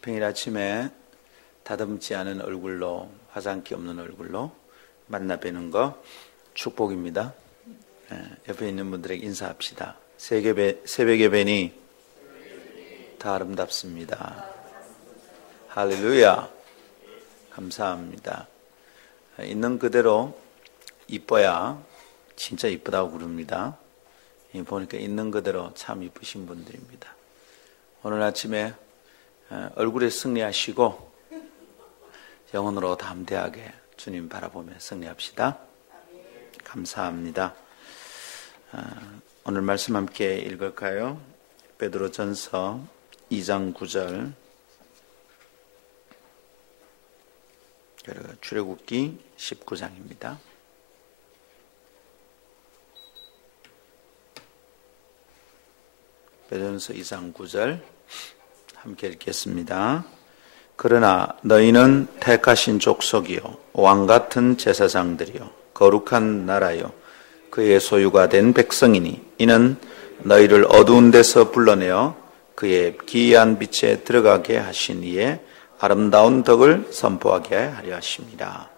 평일 아침에 다듬지 않은 얼굴로, 화장기 없는 얼굴로 만나 뵈는 거 축복입니다. 옆에 있는 분들에게 인사합시다. 새벽 예배니 다 아름답습니다. 할렐루야. 감사합니다. 있는 그대로 이뻐야 진짜 이쁘다고 부릅니다. 보니까 있는 그대로 참 이쁘신 분들입니다. 오늘 아침에 얼굴에 승리하시고 영혼으로 담대하게 주님 바라보며 승리합시다. 감사합니다. 오늘 말씀 함께 읽을까요? 베드로전서 2장 9절, 그리고 출애굽기 19장입니다. 베드로전서 2장 9절 함께 읽겠습니다. 그러나 너희는 택하신 족속이요 왕같은 제사장들이요 거룩한 나라요 그의 소유가 된 백성이니 이는 너희를 어두운 데서 불러내어 그의 기이한 빛에 들어가게 하신 이의 아름다운 덕을 선포하게 하려 하십니다.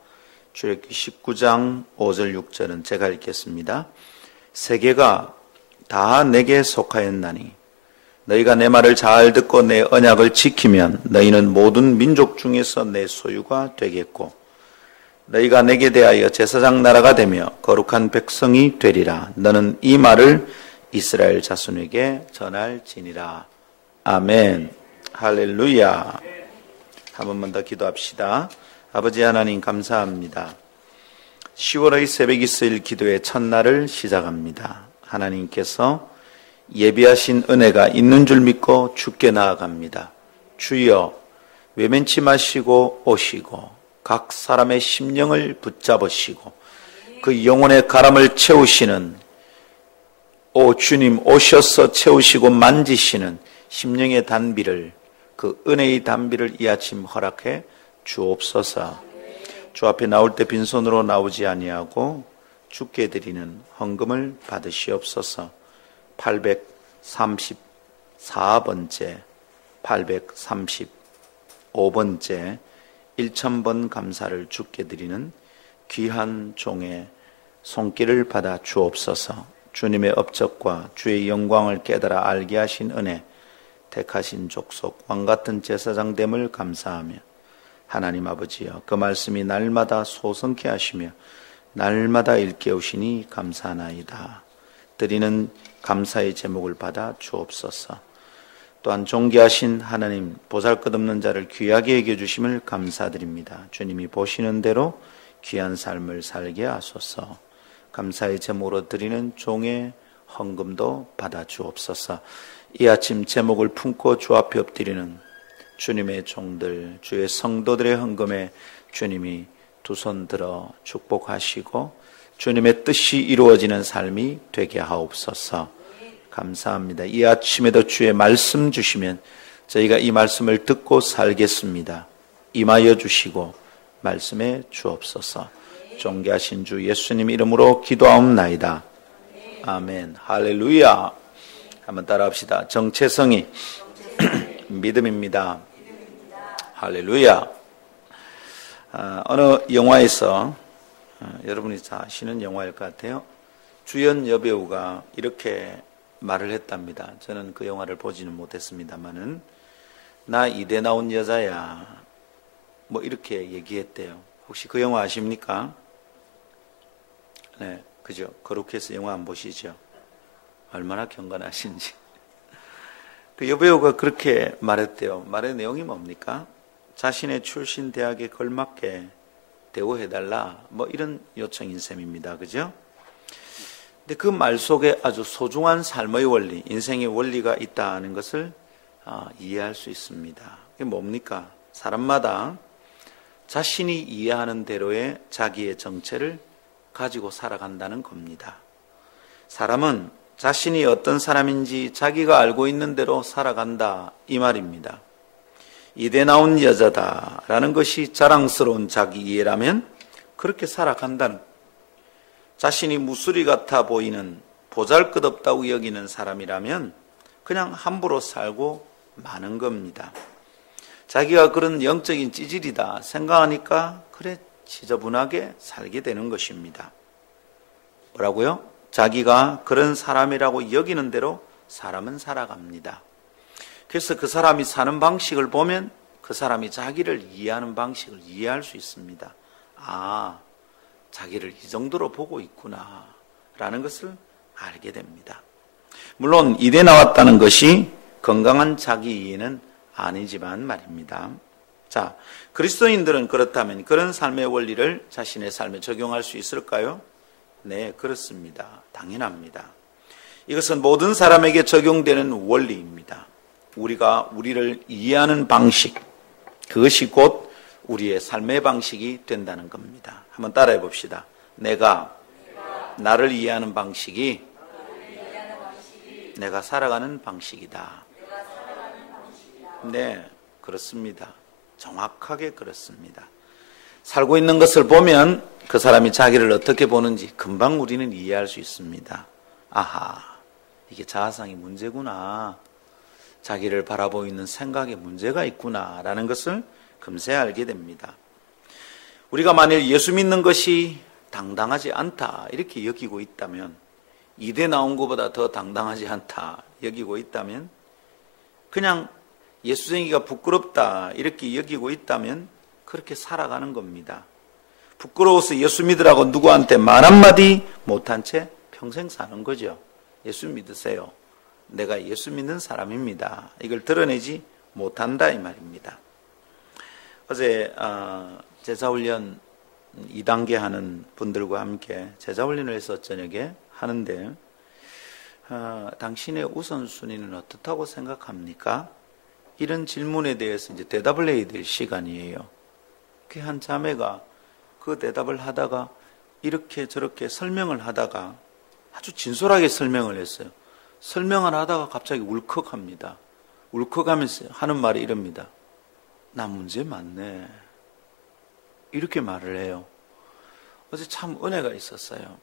출애굽기 19장 5절 6절은 제가 읽겠습니다. 세계가 다 내게 속하였나니 너희가 내 말을 잘 듣고 내 언약을 지키면 너희는 모든 민족 중에서 내 소유가 되겠고 너희가 내게 대하여 제사장 나라가 되며 거룩한 백성이 되리라. 너는 이 말을 이스라엘 자손에게 전할지니라. 아멘. 할렐루야. 한 번만 더 기도합시다. 아버지 하나님 감사합니다. 10월의 새벽 이슬 기도의 첫날을 시작합니다. 하나님께서 예비하신 은혜가 있는 줄 믿고 주께 나아갑니다. 주여 외면치 마시고 오시고 각 사람의 심령을 붙잡으시고 그 영혼의 가람을 채우시는 오 주님 오셔서 채우시고 만지시는 심령의 단비를, 그 은혜의 단비를 이 아침 허락해 주옵소서. 주 앞에 나올 때 빈손으로 나오지 아니하고 주께 드리는 헌금을 받으시옵소서. 834번째, 835번째 1000번 감사를 주께 드리는 귀한 종의 손길을 받아 주옵소서. 주님의 업적과 주의 영광을 깨달아 알게 하신 은혜, 택하신 족속 왕같은 제사장됨을 감사하며 하나님 아버지여 그 말씀이 날마다 소성케 하시며 날마다 일깨우시니 감사하나이다. 드리는 감사의 제목을 받아 주옵소서. 또한 존귀하신 하나님 보잘것없는 자를 귀하게 여겨주심을 감사드립니다. 주님이 보시는 대로 귀한 삶을 살게 하소서. 감사의 제목으로 드리는 종의 헌금도 받아 주옵소서. 이 아침 제목을 품고 주 앞에 엎드리는 주님의 종들, 주의 성도들의 헌금에 주님이 두 손 들어 축복하시고 주님의 뜻이 이루어지는 삶이 되게 하옵소서. 감사합니다. 이 아침에도 주의 말씀 주시면 저희가 이 말씀을 듣고 살겠습니다. 임하여 주시고 말씀해 주옵소서. 존귀하신 주 예수님 이름으로 기도하옵나이다. 아멘. 할렐루야. 한번 따라합시다. 정체성이 믿음입니다. 할렐루야. 어느 영화에서 여러분이 다 아시는 영화일 것 같아요. 주연 여배우가 이렇게 말을 했답니다. 저는 그 영화를 보지는 못했습니다만은 나 이대 나온 여자야 뭐 이렇게 얘기했대요. 혹시 그 영화 아십니까? 네, 그죠? 거룩해서 영화 안 보시죠? 얼마나 경건하신지. 그 여배우가 그렇게 말했대요. 말의 내용이 뭡니까? 자신의 출신 대학에 걸맞게 대우해달라 뭐 이런 요청인 셈입니다. 그죠? 근데 그 말 속에 아주 소중한 삶의 원리, 인생의 원리가 있다는 것을 이해할 수 있습니다. 그게 뭡니까? 사람마다 자신이 이해하는 대로의 자기의 정체를 가지고 살아간다는 겁니다. 사람은 자신이 어떤 사람인지 자기가 알고 있는 대로 살아간다 이 말입니다. 이대 나온 여자다라는 것이 자랑스러운 자기 이해라면 그렇게 살아간다는, 자신이 무수리 같아 보이는 보잘것없다고 여기는 사람이라면 그냥 함부로 살고 마는 겁니다. 자기가 그런 영적인 찌질이다 생각하니까 그래 지저분하게 살게 되는 것입니다. 뭐라고요? 자기가 그런 사람이라고 여기는 대로 사람은 살아갑니다. 그래서 그 사람이 사는 방식을 보면 그 사람이 자기를 이해하는 방식을 이해할 수 있습니다. 아, 자기를 이 정도로 보고 있구나 라는 것을 알게 됩니다. 물론 이대 나왔다는 것이 건강한 자기 이해는 아니지만 말입니다. 자, 그리스도인들은 그렇다면 그런 삶의 원리를 자신의 삶에 적용할 수 있을까요? 네, 그렇습니다. 당연합니다. 이것은 모든 사람에게 적용되는 원리입니다. 우리가 우리를 이해하는 방식, 그것이 곧 우리의 삶의 방식이 된다는 겁니다. 한번 따라해 봅시다. 내가 나를 이해하는 방식이 내가 살아가는 방식이다. 네, 그렇습니다. 정확하게 그렇습니다. 살고 있는 것을 보면 그 사람이 자기를 어떻게 보는지 금방 우리는 이해할 수 있습니다. 아하, 이게 자아상의 문제구나. 자기를 바라보고 있는 생각에 문제가 있구나 라는 것을 금세 알게 됩니다. 우리가 만일 예수 믿는 것이 당당하지 않다 이렇게 여기고 있다면, 이대 나온 것보다 더 당당하지 않다 여기고 있다면, 그냥 예수쟁이가 부끄럽다 이렇게 여기고 있다면 그렇게 살아가는 겁니다. 부끄러워서 예수 믿으라고 누구한테 말 한마디 못한 채 평생 사는 거죠. 예수 믿으세요. 내가 예수 믿는 사람입니다. 이걸 드러내지 못한다 이 말입니다. 어제 제자훈련 2단계 하는 분들과 함께 제자훈련을 해서 저녁에 하는데, 당신의 우선순위는 어떻다고 생각합니까? 이런 질문에 대해서 이제 대답을 해야 될 시간이에요. 그 한 자매가 그 대답을 하다가 이렇게 저렇게 설명을 하다가 아주 진솔하게 설명을 했어요. 설명을 하다가 갑자기 울컥합니다. 울컥하면서 하는 말이 이럽니다. 나 문제 많네. 이렇게 말을 해요. 어제 참 은혜가 있었어요.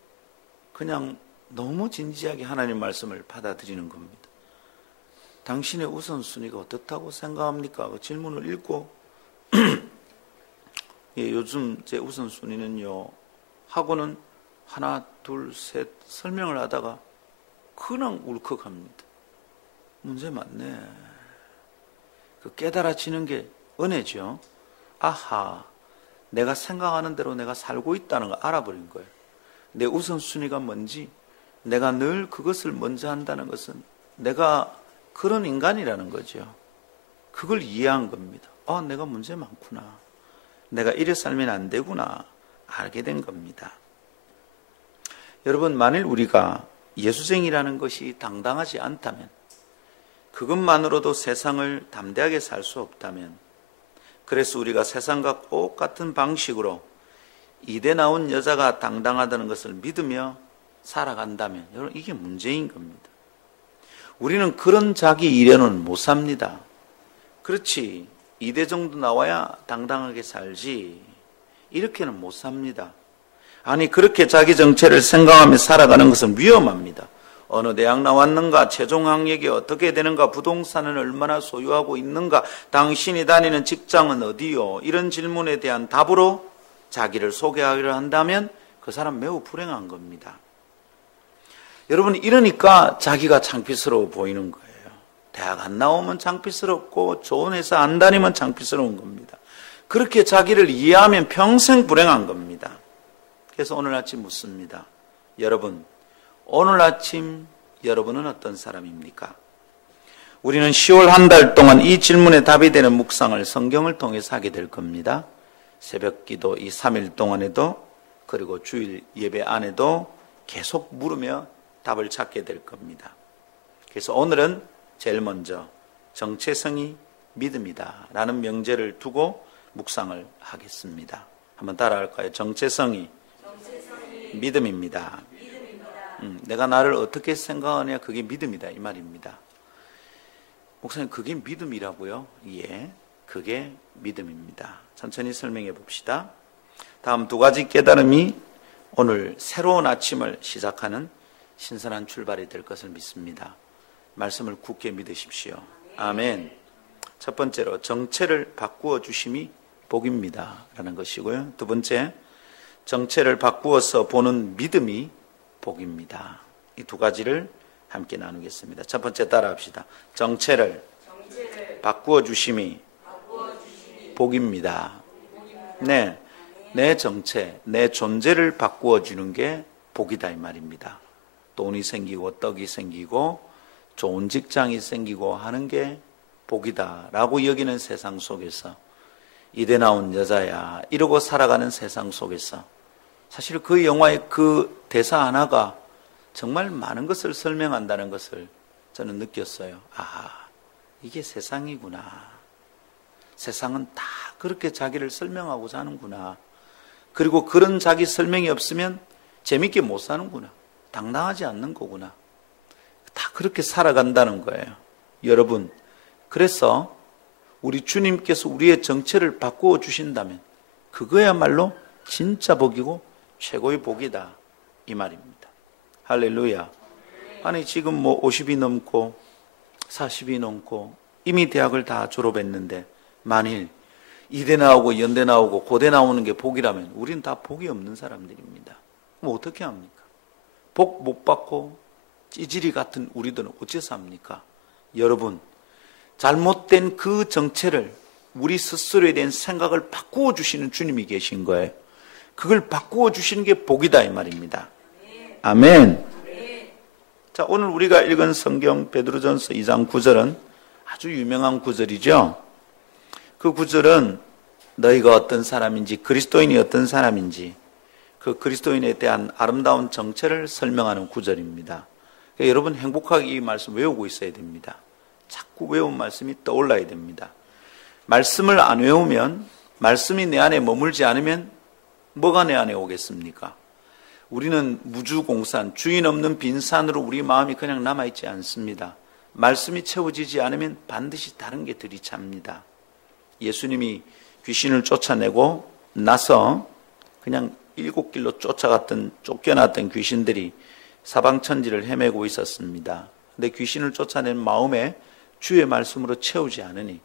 그냥 너무 진지하게 하나님 말씀을 받아들이는 겁니다. 당신의 우선순위가 어떻다고 생각합니까? 그 질문을 읽고 예, 요즘 제 우선순위는요 하고는 하나 둘 셋 설명을 하다가 그냥 울컥합니다. 문제 많네. 그 깨달아지는 게 은혜죠. 아하, 내가 생각하는 대로 내가 살고 있다는 걸 알아버린 거예요. 내 우선순위가 뭔지, 내가 늘 그것을 먼저 한다는 것은 내가 그런 인간이라는 거죠. 그걸 이해한 겁니다. 아, 내가 문제 많구나. 내가 이래 살면 안 되구나. 알게 된 겁니다. 여러분, 만일 우리가 예수쟁이라는 것이 당당하지 않다면, 그것만으로도 세상을 담대하게 살 수 없다면, 그래서 우리가 세상과 똑같은 방식으로 이대 나온 여자가 당당하다는 것을 믿으며 살아간다면, 여러분, 이게 문제인 겁니다. 우리는 그런 자기 이래는 못 삽니다. 그렇지, 이대 정도 나와야 당당하게 살지, 이렇게는 못 삽니다. 아니, 그렇게 자기 정체를 생각하며 살아가는 것은 위험합니다. 어느 대학 나왔는가, 최종 학력이 어떻게 되는가, 부동산은 얼마나 소유하고 있는가, 당신이 다니는 직장은 어디요? 이런 질문에 대한 답으로 자기를 소개하기를 한다면 그 사람 매우 불행한 겁니다. 여러분, 이러니까 자기가 창피스러워 보이는 거예요. 대학 안 나오면 창피스럽고 좋은 회사 안 다니면 창피스러운 겁니다. 그렇게 자기를 이해하면 평생 불행한 겁니다. 그래서 오늘 아침 묻습니다. 여러분, 오늘 아침 여러분은 어떤 사람입니까? 우리는 10월 한 달 동안 이 질문에 답이 되는 묵상을 성경을 통해서 하게 될 겁니다. 새벽 기도 이 3일 동안에도, 그리고 주일 예배 안에도 계속 물으며 답을 찾게 될 겁니다. 그래서 오늘은 제일 먼저 정체성이 믿음이다 라는 명제를 두고 묵상을 하겠습니다. 한번 따라할까요? 정체성이 믿음입니다. 내가 나를 어떻게 생각하냐, 그게 믿음이다 이 말입니다. 목사님, 그게 믿음이라고요? 예, 그게 믿음입니다. 천천히 설명해 봅시다. 다음 두 가지 깨달음이 오늘 새로운 아침을 시작하는 신선한 출발이 될 것을 믿습니다. 말씀을 굳게 믿으십시오. 아멘. 첫 번째로 정체를 바꾸어 주심이 복입니다 라는 것이고요. 두 번째, 정체를 바꾸어서 보는 믿음이 복입니다. 이 두 가지를 함께 나누겠습니다. 첫 번째 따라합시다. 정체를 바꾸어 주심이 복입니다. 네, 내 정체, 내 존재를 바꾸어 주는 게 복이다 이 말입니다. 돈이 생기고 떡이 생기고 좋은 직장이 생기고 하는 게 복이다 라고 여기는 세상 속에서 이대 나온 여자야 이러고 살아가는 세상 속에서 사실 그 영화의 그 대사 하나가 정말 많은 것을 설명한다는 것을 저는 느꼈어요. 아, 이게 세상이구나. 세상은 다 그렇게 자기를 설명하고 사는구나. 그리고 그런 자기 설명이 없으면 재밌게 못 사는구나. 당당하지 않는 거구나. 다 그렇게 살아간다는 거예요. 여러분, 그래서 우리 주님께서 우리의 정체를 바꾸어 주신다면 그거야말로 진짜 복이고 최고의 복이다 이 말입니다. 할렐루야. 아니 지금 뭐 50이 넘고 40이 넘고 이미 대학을 다 졸업했는데 만일 이대 나오고 연대 나오고 고대 나오는 게 복이라면 우리는 다 복이 없는 사람들입니다. 뭐 어떻게 합니까? 복 못 받고 찌질이 같은 우리들은 어째서 합니까? 여러분, 잘못된 그 정체를 우리 스스로에 대한 생각을 바꾸어 주시는 주님이 계신 거예요. 그걸 바꾸어 주시는 게 복이다 이 말입니다. 아멘. 자, 오늘 우리가 읽은 성경 베드로전서 2장 9절은 아주 유명한 구절이죠. 그 구절은 너희가 어떤 사람인지 그리스도인이 어떤 사람인지 그 그리스도인에 대한 아름다운 정체를 설명하는 구절입니다. 그러니까 여러분 행복하게 이 말씀 외우고 있어야 됩니다. 자꾸 외운 말씀이 떠올라야 됩니다. 말씀을 안 외우면 말씀이 내 안에 머물지 않으면 뭐가 내 안에 오겠습니까? 우리는 무주공산, 주인 없는 빈산으로 우리 마음이 그냥 남아있지 않습니다. 말씀이 채워지지 않으면 반드시 다른 게 들이찹니다. 예수님이 귀신을 쫓아내고 나서 그냥 7길로 쫓겨났던 귀신들이 사방천지를 헤매고 있었습니다. 근데 귀신을 쫓아낸 마음에 주의 말씀으로 채우지 않으니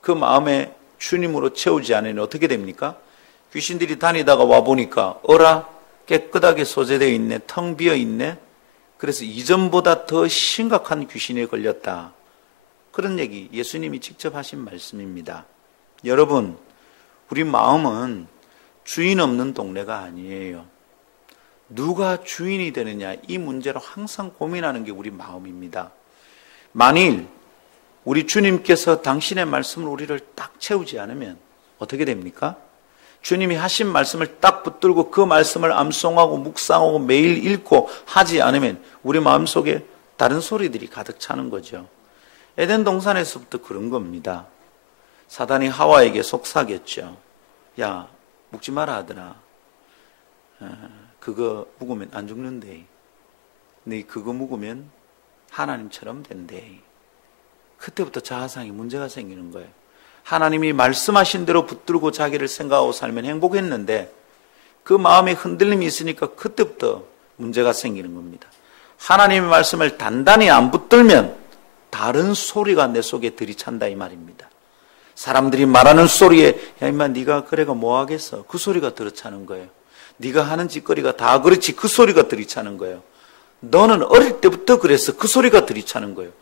그 마음에 주님으로 채우지 않으니 어떻게 됩니까? 귀신들이 다니다가 와보니까 어라? 깨끗하게 소재되어 있네. 텅 비어 있네. 그래서 이전보다 더 심각한 귀신에 걸렸다. 그런 얘기 예수님이 직접 하신 말씀입니다. 여러분, 우리 마음은 주인 없는 동네가 아니에요. 누가 주인이 되느냐 이 문제로 항상 고민하는 게 우리 마음입니다. 만일 우리 주님께서 당신의 말씀을 우리를 딱 채우지 않으면 어떻게 됩니까? 주님이 하신 말씀을 딱 붙들고 그 말씀을 암송하고 묵상하고 매일 읽고 하지 않으면 우리 마음속에 다른 소리들이 가득 차는 거죠. 에덴 동산에서부터 그런 겁니다. 사단이 하와에게 속삭였죠. 야, 묵지 마라 하더라. 그거 묵으면 안 죽는데. 네 그거 묵으면 하나님처럼 된대. 그때부터 자아상이 문제가 생기는 거예요. 하나님이 말씀하신 대로 붙들고 자기를 생각하고 살면 행복했는데 그 마음에 흔들림이 있으니까 그때부터 문제가 생기는 겁니다. 하나님의 말씀을 단단히 안 붙들면 다른 소리가 내 속에 들이찬다 이 말입니다. 사람들이 말하는 소리에 야 임마 네가 그래가 뭐 하겠어? 그 소리가 들이차는 거예요. 네가 하는 짓거리가 다 그렇지 그 소리가 들이차는 거예요. 너는 어릴 때부터 그랬어. 그 소리가 들이차는 거예요.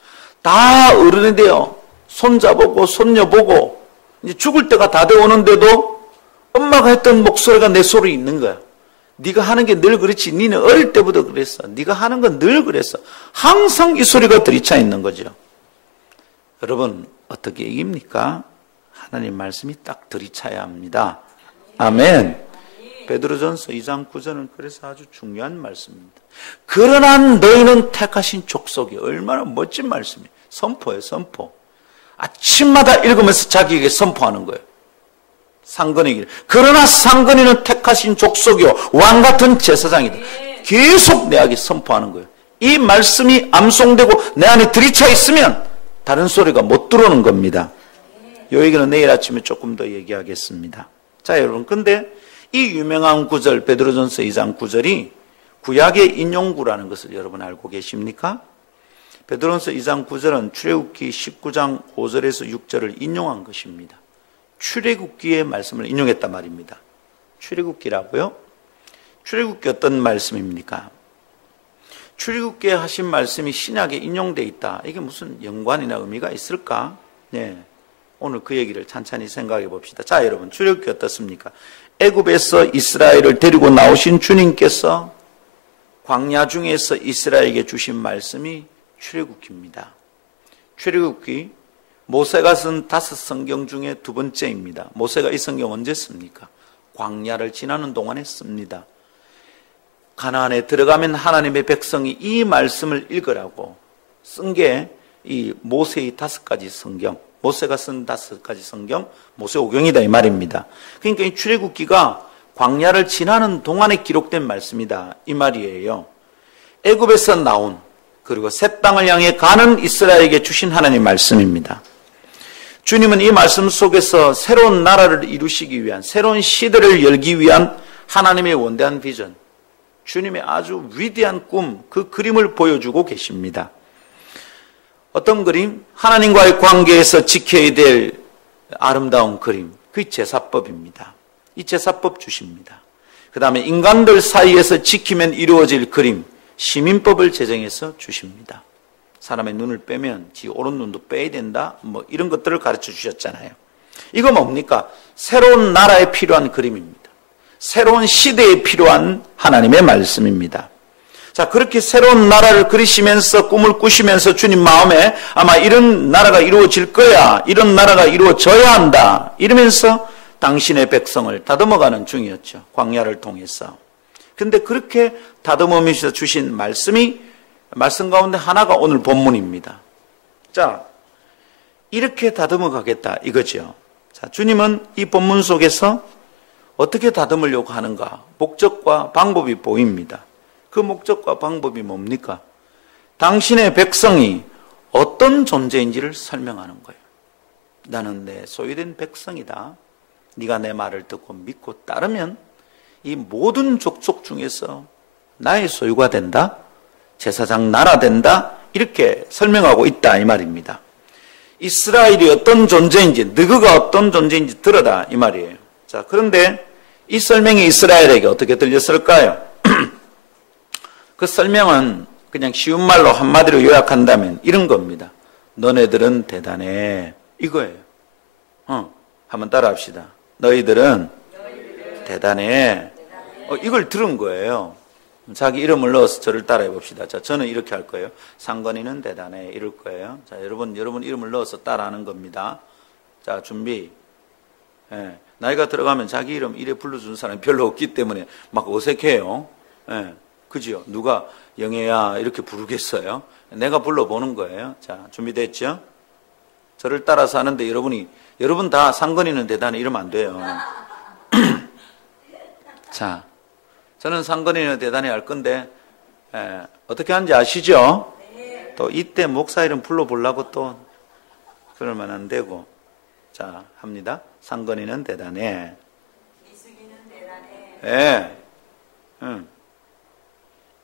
다 어른이 돼요. 손자보고 손녀보고 이제 죽을 때가 다 되어오는데도 엄마가 했던 목소리가 내 속에 있는 거야. 네가 하는 게 늘 그렇지. 니는 어릴 때부터 그랬어. 네가 하는 건 늘 그랬어. 항상 이 소리가 들이차 있는 거죠. 여러분 어떻게 이깁니까? 하나님 말씀이 딱 들이차야 합니다. 아멘. 베드로전서 2장 9절은 그래서 아주 중요한 말씀입니다. 그러나 너희는 택하신 족속이 얼마나 멋진 말씀이에요. 선포예요. 선포. 아침마다 읽으면서 자기에게 선포하는 거예요. 상근의 길. 그러나 상근이는 택하신 족속이요 왕같은 제사장이다. 계속 내에게 선포하는 거예요. 이 말씀이 암송되고 내 안에 들이차 있으면 다른 소리가 못 들어오는 겁니다. 이 얘기는 내일 아침에 조금 더 얘기하겠습니다. 자 여러분, 근데 이 유명한 구절 베드로전서 2장 9절이 구약의 인용구라는 것을 여러분 알고 계십니까? 베드로전서 2장 9절은 출애굽기 19장 5절에서 6절을 인용한 것입니다. 출애굽기의 말씀을 인용했단 말입니다. 출애굽기라고요? 출애굽기 어떤 말씀입니까? 출애굽기에 하신 말씀이 신약에 인용되어 있다. 이게 무슨 연관이나 의미가 있을까? 네, 오늘 그 얘기를 찬찬히 생각해 봅시다. 자, 여러분, 출애굽기 어떻습니까? 애굽에서 이스라엘을 데리고 나오신 주님께서 광야 중에서 이스라엘에게 주신 말씀이 출애굽기입니다. 출애굽기, 모세가 쓴 5성경 중에 2번째입니다. 모세가 이 성경 언제 씁니까? 광야를 지나는 동안에 씁니다. 가나안에 들어가면 하나님의 백성이 이 말씀을 읽으라고 쓴 게 이 모세의 5가지 성경, 모세가 쓴 5가지 성경, 모세오경이다 이 말입니다. 그러니까 이 출애굽기가 광야를 지나는 동안에 기록된 말씀이다 이 말이에요. 애굽에서 나온, 그리고 새 땅을 향해 가는 이스라엘에게 주신 하나님의 말씀입니다. 주님은 이 말씀 속에서 새로운 나라를 이루시기 위한, 새로운 시대를 열기 위한 하나님의 원대한 비전, 주님의 아주 위대한 꿈, 그 그림을 보여주고 계십니다. 어떤 그림? 하나님과의 관계에서 지켜야 될 아름다운 그림, 그게 제사법입니다. 이 제사법 주십니다. 그 다음에 인간들 사이에서 지키면 이루어질 그림, 시민법을 제정해서 주십니다. 사람의 눈을 빼면 지 오른 눈도 빼야 된다, 뭐 이런 것들을 가르쳐 주셨잖아요. 이거 뭡니까? 새로운 나라에 필요한 그림입니다. 새로운 시대에 필요한 하나님의 말씀입니다. 자, 그렇게 새로운 나라를 그리시면서 꿈을 꾸시면서 주님 마음에 아마 이런 나라가 이루어질 거야, 이런 나라가 이루어져야 한다 이러면서 당신의 백성을 다듬어가는 중이었죠. 광야를 통해서. 근데 그렇게 다듬으면서 주신 말씀이, 말씀 가운데 하나가 오늘 본문입니다. 자, 이렇게 다듬어 가겠다 이거죠. 자, 주님은 이 본문 속에서 어떻게 다듬으려고 하는가, 목적과 방법이 보입니다. 그 목적과 방법이 뭡니까? 당신의 백성이 어떤 존재인지를 설명하는 거예요. 나는 내 소유된 백성이다. 네가 내 말을 듣고 믿고 따르면 이 모든 족속 중에서 나의 소유가 된다. 제사장 나라 된다. 이렇게 설명하고 있다 이 말입니다. 이스라엘이 어떤 존재인지, 너희가 어떤 존재인지 들어라 이 말이에요. 자, 그런데 이 설명이 이스라엘에게 어떻게 들렸을까요? 그 설명은 그냥 쉬운 말로 한마디로 요약한다면 이런 겁니다. 너네들은 대단해. 이거예요. 한번 따라합시다. 너희들은 대단해. 이걸 들은 거예요. 자기 이름을 넣어서 저를 따라해 봅시다. 자, 저는 이렇게 할 거예요. 상건이는 대단해. 이럴 거예요. 자, 여러분 이름을 넣어서 따라하는 겁니다. 자, 준비. 예. 나이가 들어가면 자기 이름 이래 불러주는 사람이 별로 없기 때문에 막 어색해요. 예. 그죠? 누가 영애야 이렇게 부르겠어요? 내가 불러보는 거예요. 자, 준비됐죠? 저를 따라서 하는데 여러분 다 상건이는 대단해 이러면 안 돼요. 자, 저는 상건이는 대단해 할 건데 어떻게 하는지 아시죠? 또 이때 목사 이름 불러보려고 또 그러면 안 되고. 자, 합니다. 상건이는 대단해. 미숙이는 대단해. 예.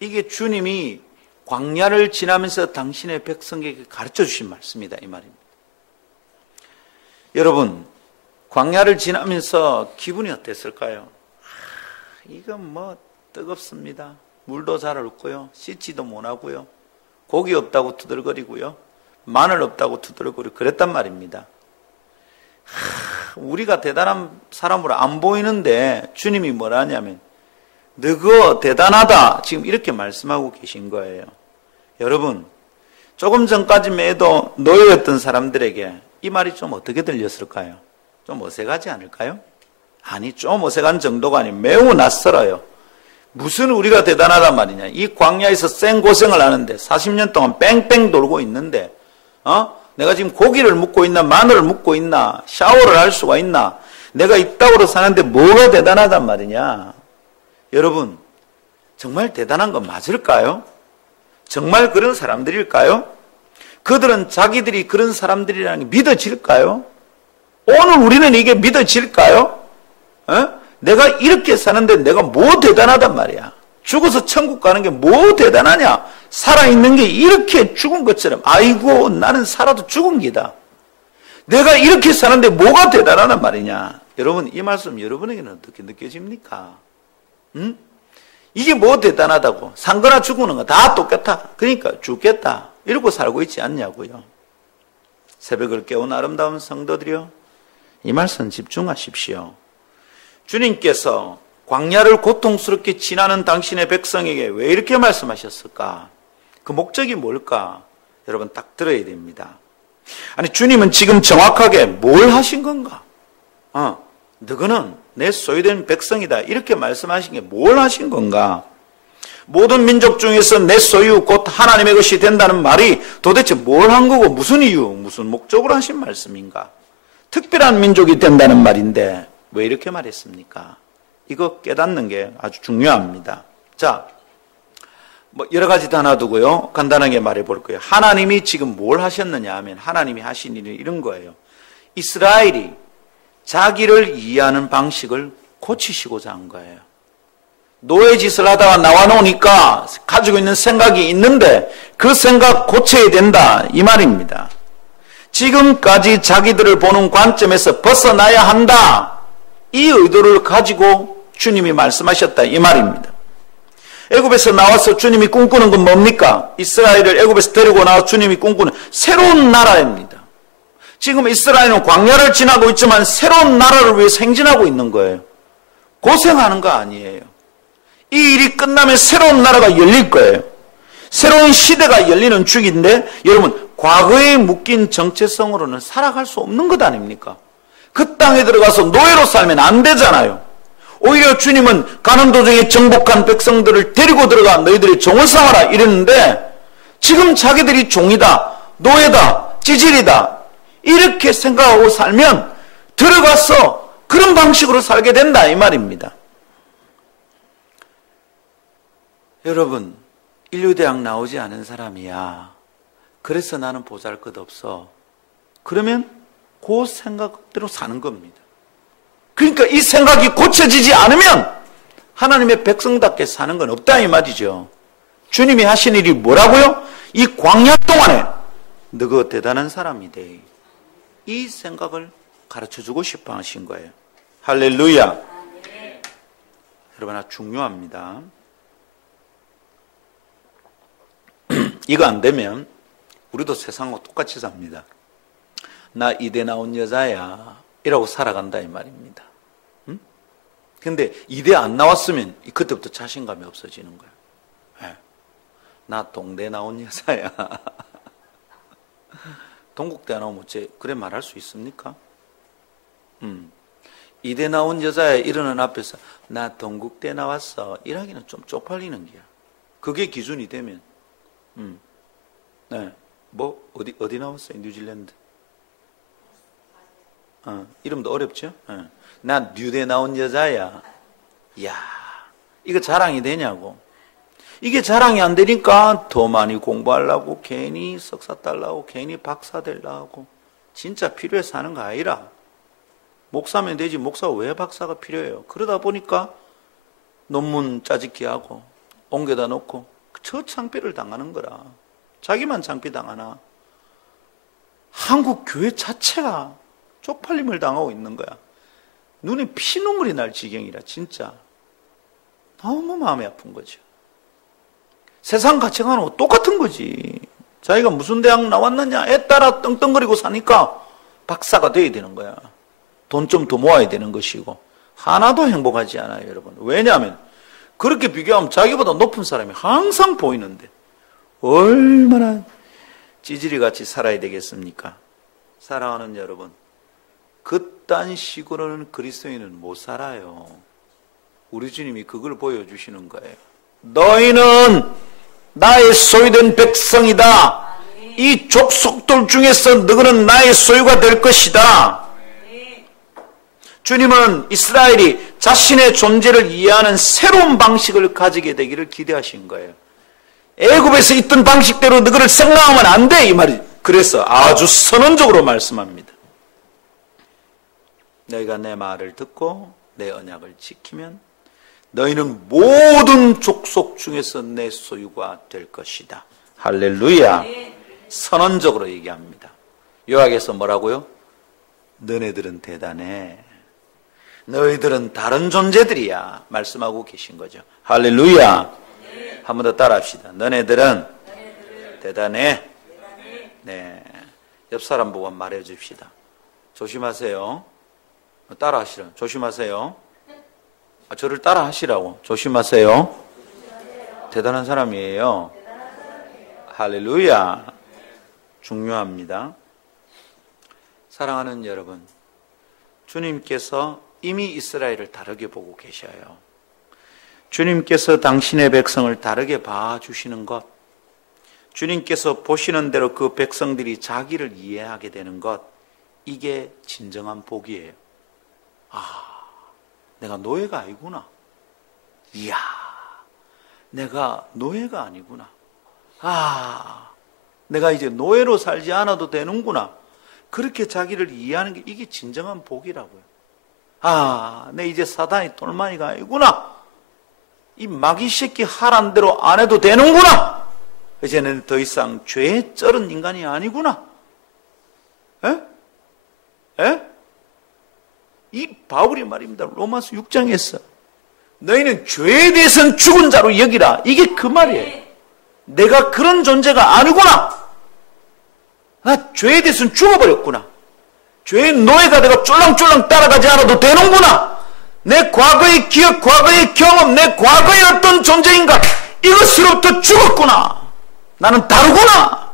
이게 주님이 광야를 지나면서 당신의 백성에게 가르쳐 주신 말씀이다 이 말입니다. 여러분, 광야를 지나면서 기분이 어땠을까요? 이건 뭐 뜨겁습니다. 물도 잘 없고요, 씻지도 못하고요, 고기 없다고 투덜거리고요, 마늘 없다고 투덜거리고 그랬단 말입니다. 우리가 대단한 사람으로 안 보이는데 주님이 뭐라 하냐면 너거 대단하다 지금 이렇게 말씀하고 계신 거예요. 여러분, 조금 전까지만 해도 노예였던 사람들에게 이 말이 좀 어떻게 들렸을까요? 좀 어색하지 않을까요? 아니, 좀 어색한 정도가 아니고 매우 낯설어요. 무슨 우리가 대단하단 말이냐. 이 광야에서 생고생을 하는데 40년 동안 뺑뺑 돌고 있는데 내가 지금 고기를 묵고 있나 마늘을 묵고 있나 샤워를 할 수가 있나, 내가 이 땅으로 사는데 뭐가 대단하단 말이냐. 여러분, 정말 대단한 건 맞을까요? 정말 그런 사람들일까요? 그들은 자기들이 그런 사람들이라는 게 믿어질까요? 오늘 우리는 이게 믿어질까요? 내가 이렇게 사는데 내가 뭐 대단하단 말이야. 죽어서 천국 가는 게 뭐 대단하냐? 살아있는 게 이렇게 죽은 것처럼, 아이고, 나는 살아도 죽은 기다. 내가 이렇게 사는데 뭐가 대단하단 말이냐? 여러분, 이 말씀 여러분에게는 어떻게 느껴집니까? 응? 이게 뭐 대단하다고? 산거나 죽는 거 다 똑같아. 그러니까 죽겠다. 이러고 살고 있지 않냐고요. 새벽을 깨운 아름다운 성도들이여, 이 말씀 집중하십시오. 주님께서 광야를 고통스럽게 지나는 당신의 백성에게 왜 이렇게 말씀하셨을까? 그 목적이 뭘까? 여러분 딱 들어야 됩니다. 아니, 주님은 지금 정확하게 뭘 하신 건가? 너희는 내 소유된 백성이다, 이렇게 말씀하신 게 뭘 하신 건가? 모든 민족 중에서 내 소유 곧 하나님의 것이 된다는 말이 도대체 뭘 한 거고, 무슨 이유, 무슨 목적으로 하신 말씀인가? 특별한 민족이 된다는 말인데 왜 이렇게 말했습니까? 이거 깨닫는 게 아주 중요합니다. 자, 뭐 여러 가지 다 놔두고요, 간단하게 말해 볼 거예요. 하나님이 지금 뭘 하셨느냐 하면, 하나님이 하신 일이 이런 거예요. 이스라엘이 자기를 이해하는 방식을 고치시고자 한 거예요. 노예 짓을 하다가 나와 놓으니까 가지고 있는 생각이 있는데 그 생각 고쳐야 된다, 이 말입니다. 지금까지 자기들을 보는 관점에서 벗어나야 한다, 이 의도를 가지고 주님이 말씀하셨다, 이 말입니다. 애굽에서 나와서 주님이 꿈꾸는 건 뭡니까? 이스라엘을 애굽에서 데리고 나와 주님이 꿈꾸는 새로운 나라입니다. 지금 이스라엘은 광야를 지나고 있지만 새로운 나라를 위해 행진하고 있는 거예요. 고생하는 거 아니에요. 이 일이 끝나면 새로운 나라가 열릴 거예요. 새로운 시대가 열리는 중인데, 여러분, 과거에 묶인 정체성으로는 살아갈 수 없는 것 아닙니까? 그 땅에 들어가서 노예로 살면 안 되잖아요. 오히려 주님은 가는 도중에 정복한 백성들을 데리고 들어가 너희들이 종을 삼아라 이랬는데, 지금 자기들이 종이다, 노예다, 찌질이다, 이렇게 생각하고 살면 들어가서 그런 방식으로 살게 된다, 이 말입니다. 여러분, 인류대학 나오지 않은 사람이야, 그래서 나는 보잘것없어, 그러면 그 생각대로 사는 겁니다. 그러니까 이 생각이 고쳐지지 않으면 하나님의 백성답게 사는 건 없다, 이 말이죠. 주님이 하신 일이 뭐라고요? 이 광야 동안에 너가 대단한 사람이 돼, 이 생각을 가르쳐주고 싶어 하신 거예요. 할렐루야. 여러분, 아주 중요합니다. 이거 안 되면 우리도 세상과 똑같이 삽니다. 나 이대 나온 여자야 이라고 살아간다, 이 말입니다. 근데 이대 안 나왔으면 그때부터 자신감이 없어지는 거야. 네. 나 동대 나온 여자야. 동국대 나오면 어째 그래 말할 수 있습니까? 이대 나온 여자야 이러는 앞에서 나 동국대 나왔어 이러기는 좀 쪽팔리는 게야. 그게 기준이 되면 네. 뭐 어디 나왔어요? 뉴질랜드. 이름도 어렵죠? 나 뉴대 나온 여자야. 이야, 이거 자랑이 되냐고. 이게 자랑이 안 되니까 더 많이 공부하려고, 괜히 석사 따려고, 괜히 박사 되려고. 진짜 필요해서 하는 거 아니라. 목사면 되지, 목사가 왜 박사가 필요해요? 그러다 보니까 논문 짜집기 하고 옮겨다 놓고 저 창피를 당하는 거라. 자기만 창피 당하나? 한국 교회 자체가 쪽팔림을 당하고 있는 거야. 눈에 피눈물이 날 지경이라 진짜 너무 마음이 아픈 거죠. 세상 가치관하고 똑같은 거지. 자기가 무슨 대학 나왔느냐 애 따라 떵떵거리고 사니까 박사가 돼야 되는 거야. 돈 좀 더 모아야 되는 것이고 하나도 행복하지 않아요, 여러분. 왜냐하면 그렇게 비교하면 자기보다 높은 사람이 항상 보이는데 얼마나 찌질이같이 살아야 되겠습니까? 사랑하는 여러분, 그딴 식으로는 그리스도인은 못 살아요. 우리 주님이 그걸 보여주시는 거예요. 너희는 나의 소유된 백성이다. 이 족속들 중에서 너희는 나의 소유가 될 것이다. 주님은 이스라엘이 자신의 존재를 이해하는 새로운 방식을 가지게 되기를 기대하신 거예요. 애굽에서 있던 방식대로 너희를 생각하면 안 돼, 이 말이. 그래서 아주 선언적으로 말씀합니다. 너희가 내 말을 듣고 내 언약을 지키면 너희는 모든 족속 중에서 내 소유가 될 것이다. 할렐루야. 선언적으로 얘기합니다. 요약해서 뭐라고요? 너네들은 대단해. 너희들은 다른 존재들이야. 말씀하고 계신 거죠. 할렐루야. 한 번 더 따라합시다. 너네들은 대단해. 네. 옆 사람 보고 말해 줍시다. 조심하세요. 따라하시라. 조심하세요. 저를 따라하시라고. 조심하세요. 대단한 사람이에요. 할렐루야. 중요합니다. 사랑하는 여러분, 주님께서 이미 이스라엘을 다르게 보고 계셔요. 주님께서 당신의 백성을 다르게 봐주시는 것, 주님께서 보시는 대로 그 백성들이 자기를 이해하게 되는 것, 이게 진정한 복이에요. 내가 노예가 아니구나. 이야, 내가 노예가 아니구나. 내가 이제 노예로 살지 않아도 되는구나. 그렇게 자기를 이해하는 게 이게 진정한 복이라고요. 내 이제 사단이 똘마니가 아니구나. 이 마귀 새끼 하란 대로 안 해도 되는구나. 이제는 더 이상 죄에 쩔은 인간이 아니구나. 이 바울이 말입니다. 로마서 6장에서 너희는 죄에 대해서는 죽은 자로 여기라. 이게 그 말이에요. 내가 그런 존재가 아니구나. 나 죄에 대해서는 죽어버렸구나. 죄의 노예가 내가 쫄랑쫄랑 따라가지 않아도 되는구나. 내 과거의 기억, 과거의 경험, 내 과거의 어떤 존재인가, 이것으로부터 죽었구나. 나는 다르구나.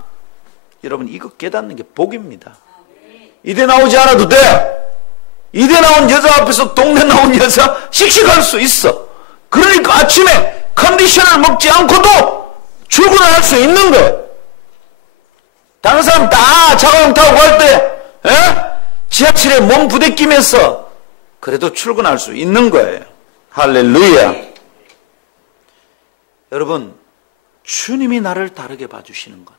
여러분, 이거 깨닫는 게 복입니다. 이대 나오지 않아도 돼. 이대 나온 여자 앞에서 동네 나온 여자 씩씩할 수 있어. 그러니까 아침에 컨디션을 먹지 않고도 출근을 할 수 있는 거예요. 다른 사람 다 자가용 타고 갈 때 지하철에 몸 부대끼면서 그래도 출근할 수 있는 거예요. 할렐루야. 여러분, 주님이 나를 다르게 봐주시는 것,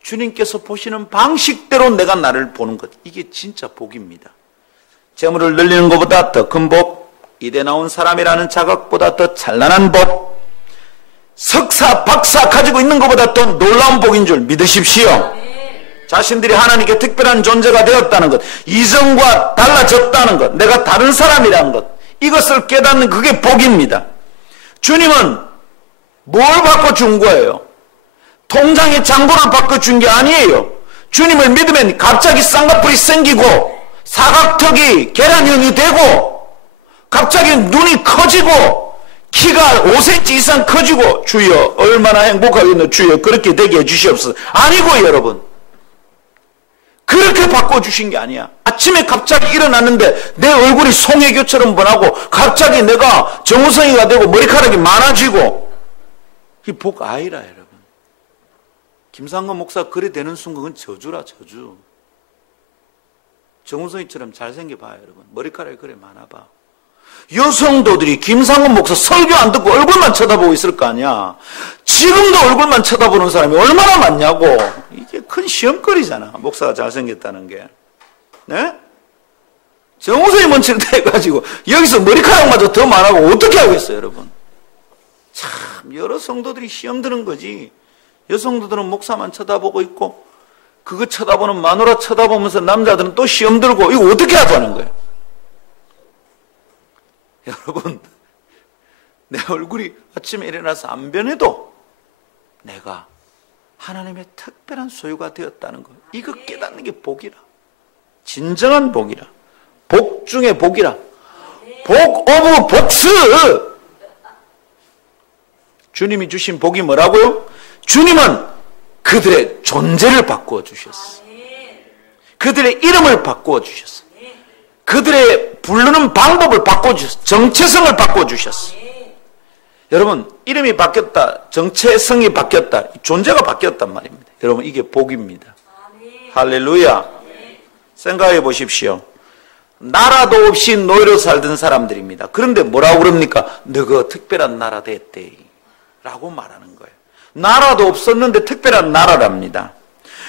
주님께서 보시는 방식대로 내가 나를 보는 것, 이게 진짜 복입니다. 재물을 늘리는 것보다 더 큰 복, 이대 나온 사람이라는 자각보다 더 찬란한 복, 석사, 박사 가지고 있는 것보다 더 놀라운 복인 줄 믿으십시오. 자신들이 하나님께 특별한 존재가 되었다는 것, 이전과 달라졌다는 것, 내가 다른 사람이라는 것, 이것을 깨닫는 그게 복입니다. 주님은 뭘 바꿔준 거예요? 통장의 잔고를 바꿔준 게 아니에요. 주님을 믿으면 갑자기 쌍꺼풀이 생기고 사각턱이 계란형이 되고 갑자기 눈이 커지고 키가 5cm 이상 커지고, 주여 얼마나 행복하겠노, 주여 그렇게 되게 해주시옵소서. 아니고 여러분, 그렇게 바꿔주신 게 아니야. 아침에 갑자기 일어났는데 내 얼굴이 송혜교처럼 변하고 갑자기 내가 정우성이가 되고 머리카락이 많아지고, 이 복 아니라 여러분. 김상건 목사 그래 되는 순간은 저주라, 저주. 정우성이처럼 잘생겨봐 여러분. 머리카락이 그래 많아봐. 여성도들이 김상건 목사 설교 안 듣고 얼굴만 쳐다보고 있을 거 아니야. 지금도 얼굴만 쳐다보는 사람이 얼마나 많냐고. 이게 큰 시험거리잖아, 목사가 잘생겼다는 게. 네? 정우성이 먼치를 해가지고 여기서 머리카락마저 더 많아고 어떻게 하겠어요 여러분. 참 여러 성도들이 시험 드는 거지. 여성도들은 목사만 쳐다보고 있고, 그거 쳐다보는 마누라 쳐다보면서 남자들은 또 시험 들고, 이거 어떻게 하자는 거예요? 여러분, 내 얼굴이 아침에 일어나서 안 변해도 내가 하나님의 특별한 소유가 되었다는 거, 이거 깨닫는 게 복이라. 진정한 복이라. 복 중에 복이라. 복 오브 복스. 주님이 주신 복이 뭐라고요? 주님은 그들의 존재를 바꾸어 주셨어. 그들의 이름을 바꾸어 주셨어. 그들의 부르는 방법을 바꿔주셨어. 정체성을 바꿔주셨어. 여러분, 이름이 바뀌었다, 정체성이 바뀌었다, 존재가 바뀌었단 말입니다. 여러분, 이게 복입니다. 할렐루야. 생각해 보십시오. 나라도 없이 노예로 살던 사람들입니다. 그런데 뭐라고 그럽니까? 너가 특별한 나라 됐대 라고 말하는 거예요. 나라도 없었는데 특별한 나라랍니다.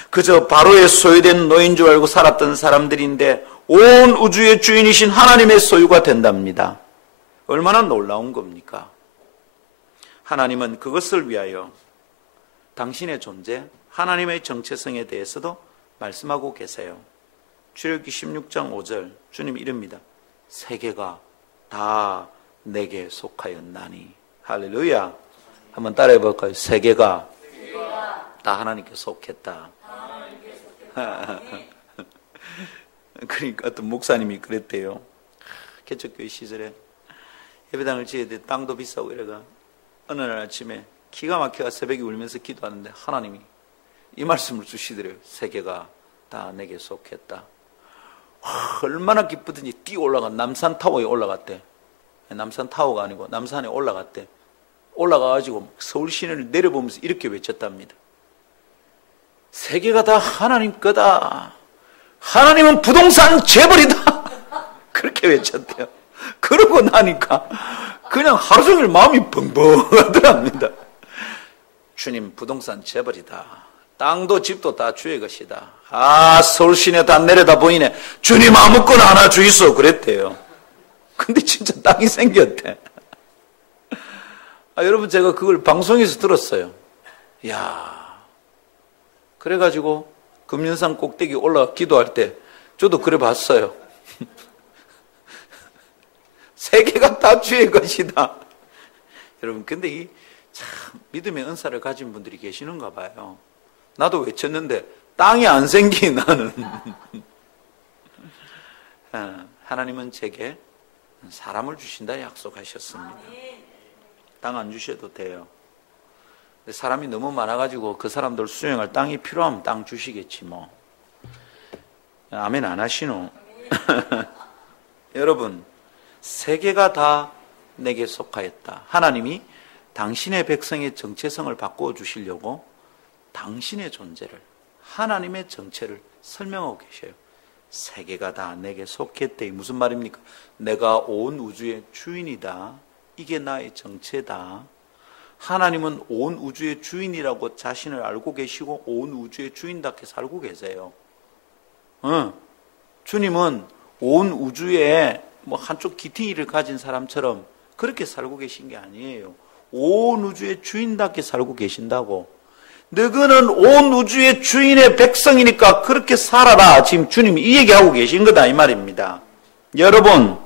그저 바로의 소유된 노예인 줄 알고 살았던 사람들인데 온 우주의 주인이신 하나님의 소유가 된답니다. 얼마나 놀라운 겁니까? 하나님은 그것을 위하여 당신의 존재, 하나님의 정체성에 대해서도 말씀하고 계세요. 출애굽기 16장 5절 주님이 이릅니다. 세계가 다 내게 속하였나니. 할렐루야. 한번 따라해 볼까요? 세계가 다 하나님께 속했다. 그러니까 어떤 목사님이 그랬대요. 개척교회 시절에 예배당을 지어야 돼. 땅도 비싸고 이래가 어느 날 아침에 기가 막혀가 새벽에 울면서 기도하는데 하나님이 이 말씀을 주시더래요. 세계가 다 내게 속했다. 얼마나 기쁘든지 뛰어 올라가 남산타워에 올라갔대. 남산타워가 아니고 남산에 올라갔대. 올라가가지고 서울 시내를 내려보면서 이렇게 외쳤답니다. 세계가 다 하나님 거다. 하나님은 부동산 재벌이다. 그렇게 외쳤대요. 그러고 나니까 그냥 하루 종일 마음이 벙벙하더랍니다. 주님 부동산 재벌이다. 땅도 집도 다 주의 것이다. 아, 서울 시내 다 내려다 보이네. 주님 아무거나 하나 주이소. 그랬대요. 근데 진짜 땅이 생겼대. 여러분 제가 그걸 방송에서 들었어요. 이야, 그래가지고 금연산 꼭대기 올라가 기도할 때 저도 그래 봤어요. 세계가 다 주의 것이다. 여러분 근데 이 참 믿음의 은사를 가진 분들이 계시는가 봐요. 나도 외쳤는데 땅이 안 생긴 나는. 하나님은 제게 사람을 주신다 약속하셨습니다. 땅 안 주셔도 돼요. 사람이 너무 많아가지고 그 사람들 수용할 땅이 필요하면 땅 주시겠지 뭐. 아멘 안 하시노? 여러분 세계가 다 내게 속하였다. 하나님이 당신의 백성의 정체성을 바꾸어 주시려고 당신의 존재를, 하나님의 정체를 설명하고 계셔요. 세계가 다 내게 속했대. 무슨 말입니까? 내가 온 우주의 주인이다. 이게 나의 정체다. 하나님은 온 우주의 주인이라고 자신을 알고 계시고 온 우주의 주인답게 살고 계세요. 주님은 온 우주에 뭐 한쪽 기퉁이를 가진 사람처럼 그렇게 살고 계신 게 아니에요. 온 우주의 주인답게 살고 계신다고. 너희는 온 우주의 주인의 백성이니까 그렇게 살아라. 지금 주님이 이 얘기하고 계신 거다 이 말입니다. 여러분,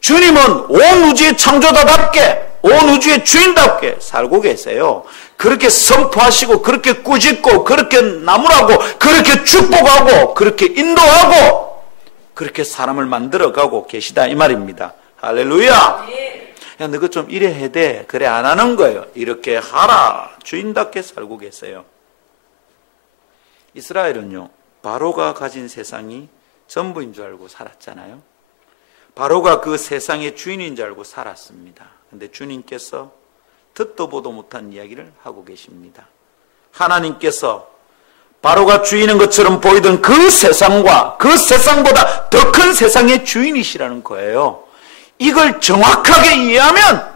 주님은 온 우주의 창조자답게, 온 우주의 주인답게 살고 계세요. 그렇게 선포하시고, 그렇게 꾸짖고, 그렇게 나무라고, 그렇게 축복하고, 그렇게 인도하고, 그렇게 사람을 만들어가고 계시다 이 말입니다. 할렐루야. 야, 너가 좀 이래 해야 돼. 그래 안 하는 거예요. 이렇게 하라. 주인답게 살고 계세요. 이스라엘은요, 바로가 가진 세상이 전부인 줄 알고 살았잖아요. 바로가 그 세상의 주인인 줄 알고 살았습니다. 그런데 주님께서 듣도 보도 못한 이야기를 하고 계십니다. 하나님께서 바로가 주인인 것처럼 보이던 그 세상과 그 세상보다 더 큰 세상의 주인이시라는 거예요. 이걸 정확하게 이해하면,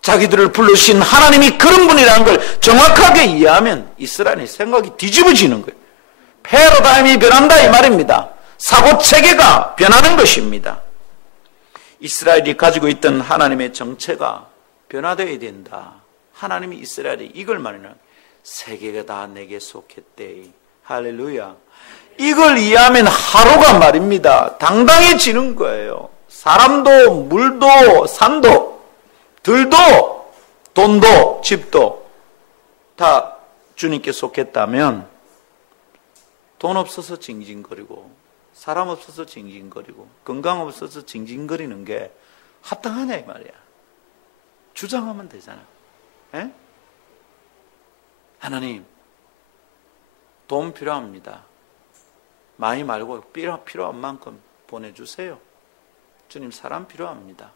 자기들을 부르신 하나님이 그런 분이라는 걸 정확하게 이해하면 이스라엘의 생각이 뒤집어지는 거예요. 패러다임이 변한다 이 말입니다. 사고체계가 변하는 것입니다. 이스라엘이 가지고 있던 하나님의 정체가 변화되어야 된다. 하나님이 이스라엘이 이걸 말하는, 세계가 다 내게 속했대. 할렐루야. 이걸 이해하면 하루가 말입니다, 당당해지는 거예요. 사람도 물도 산도 들도 돈도 집도 다 주님께 속했다면 돈 없어서 징징거리고 사람 없어서 징징거리고 건강 없어서 징징거리는 게 합당하냐 이 말이야. 주장하면 되잖아. 에? 하나님 돈 필요합니다. 많이 말고 필요한 만큼 보내주세요. 주님 사람 필요합니다.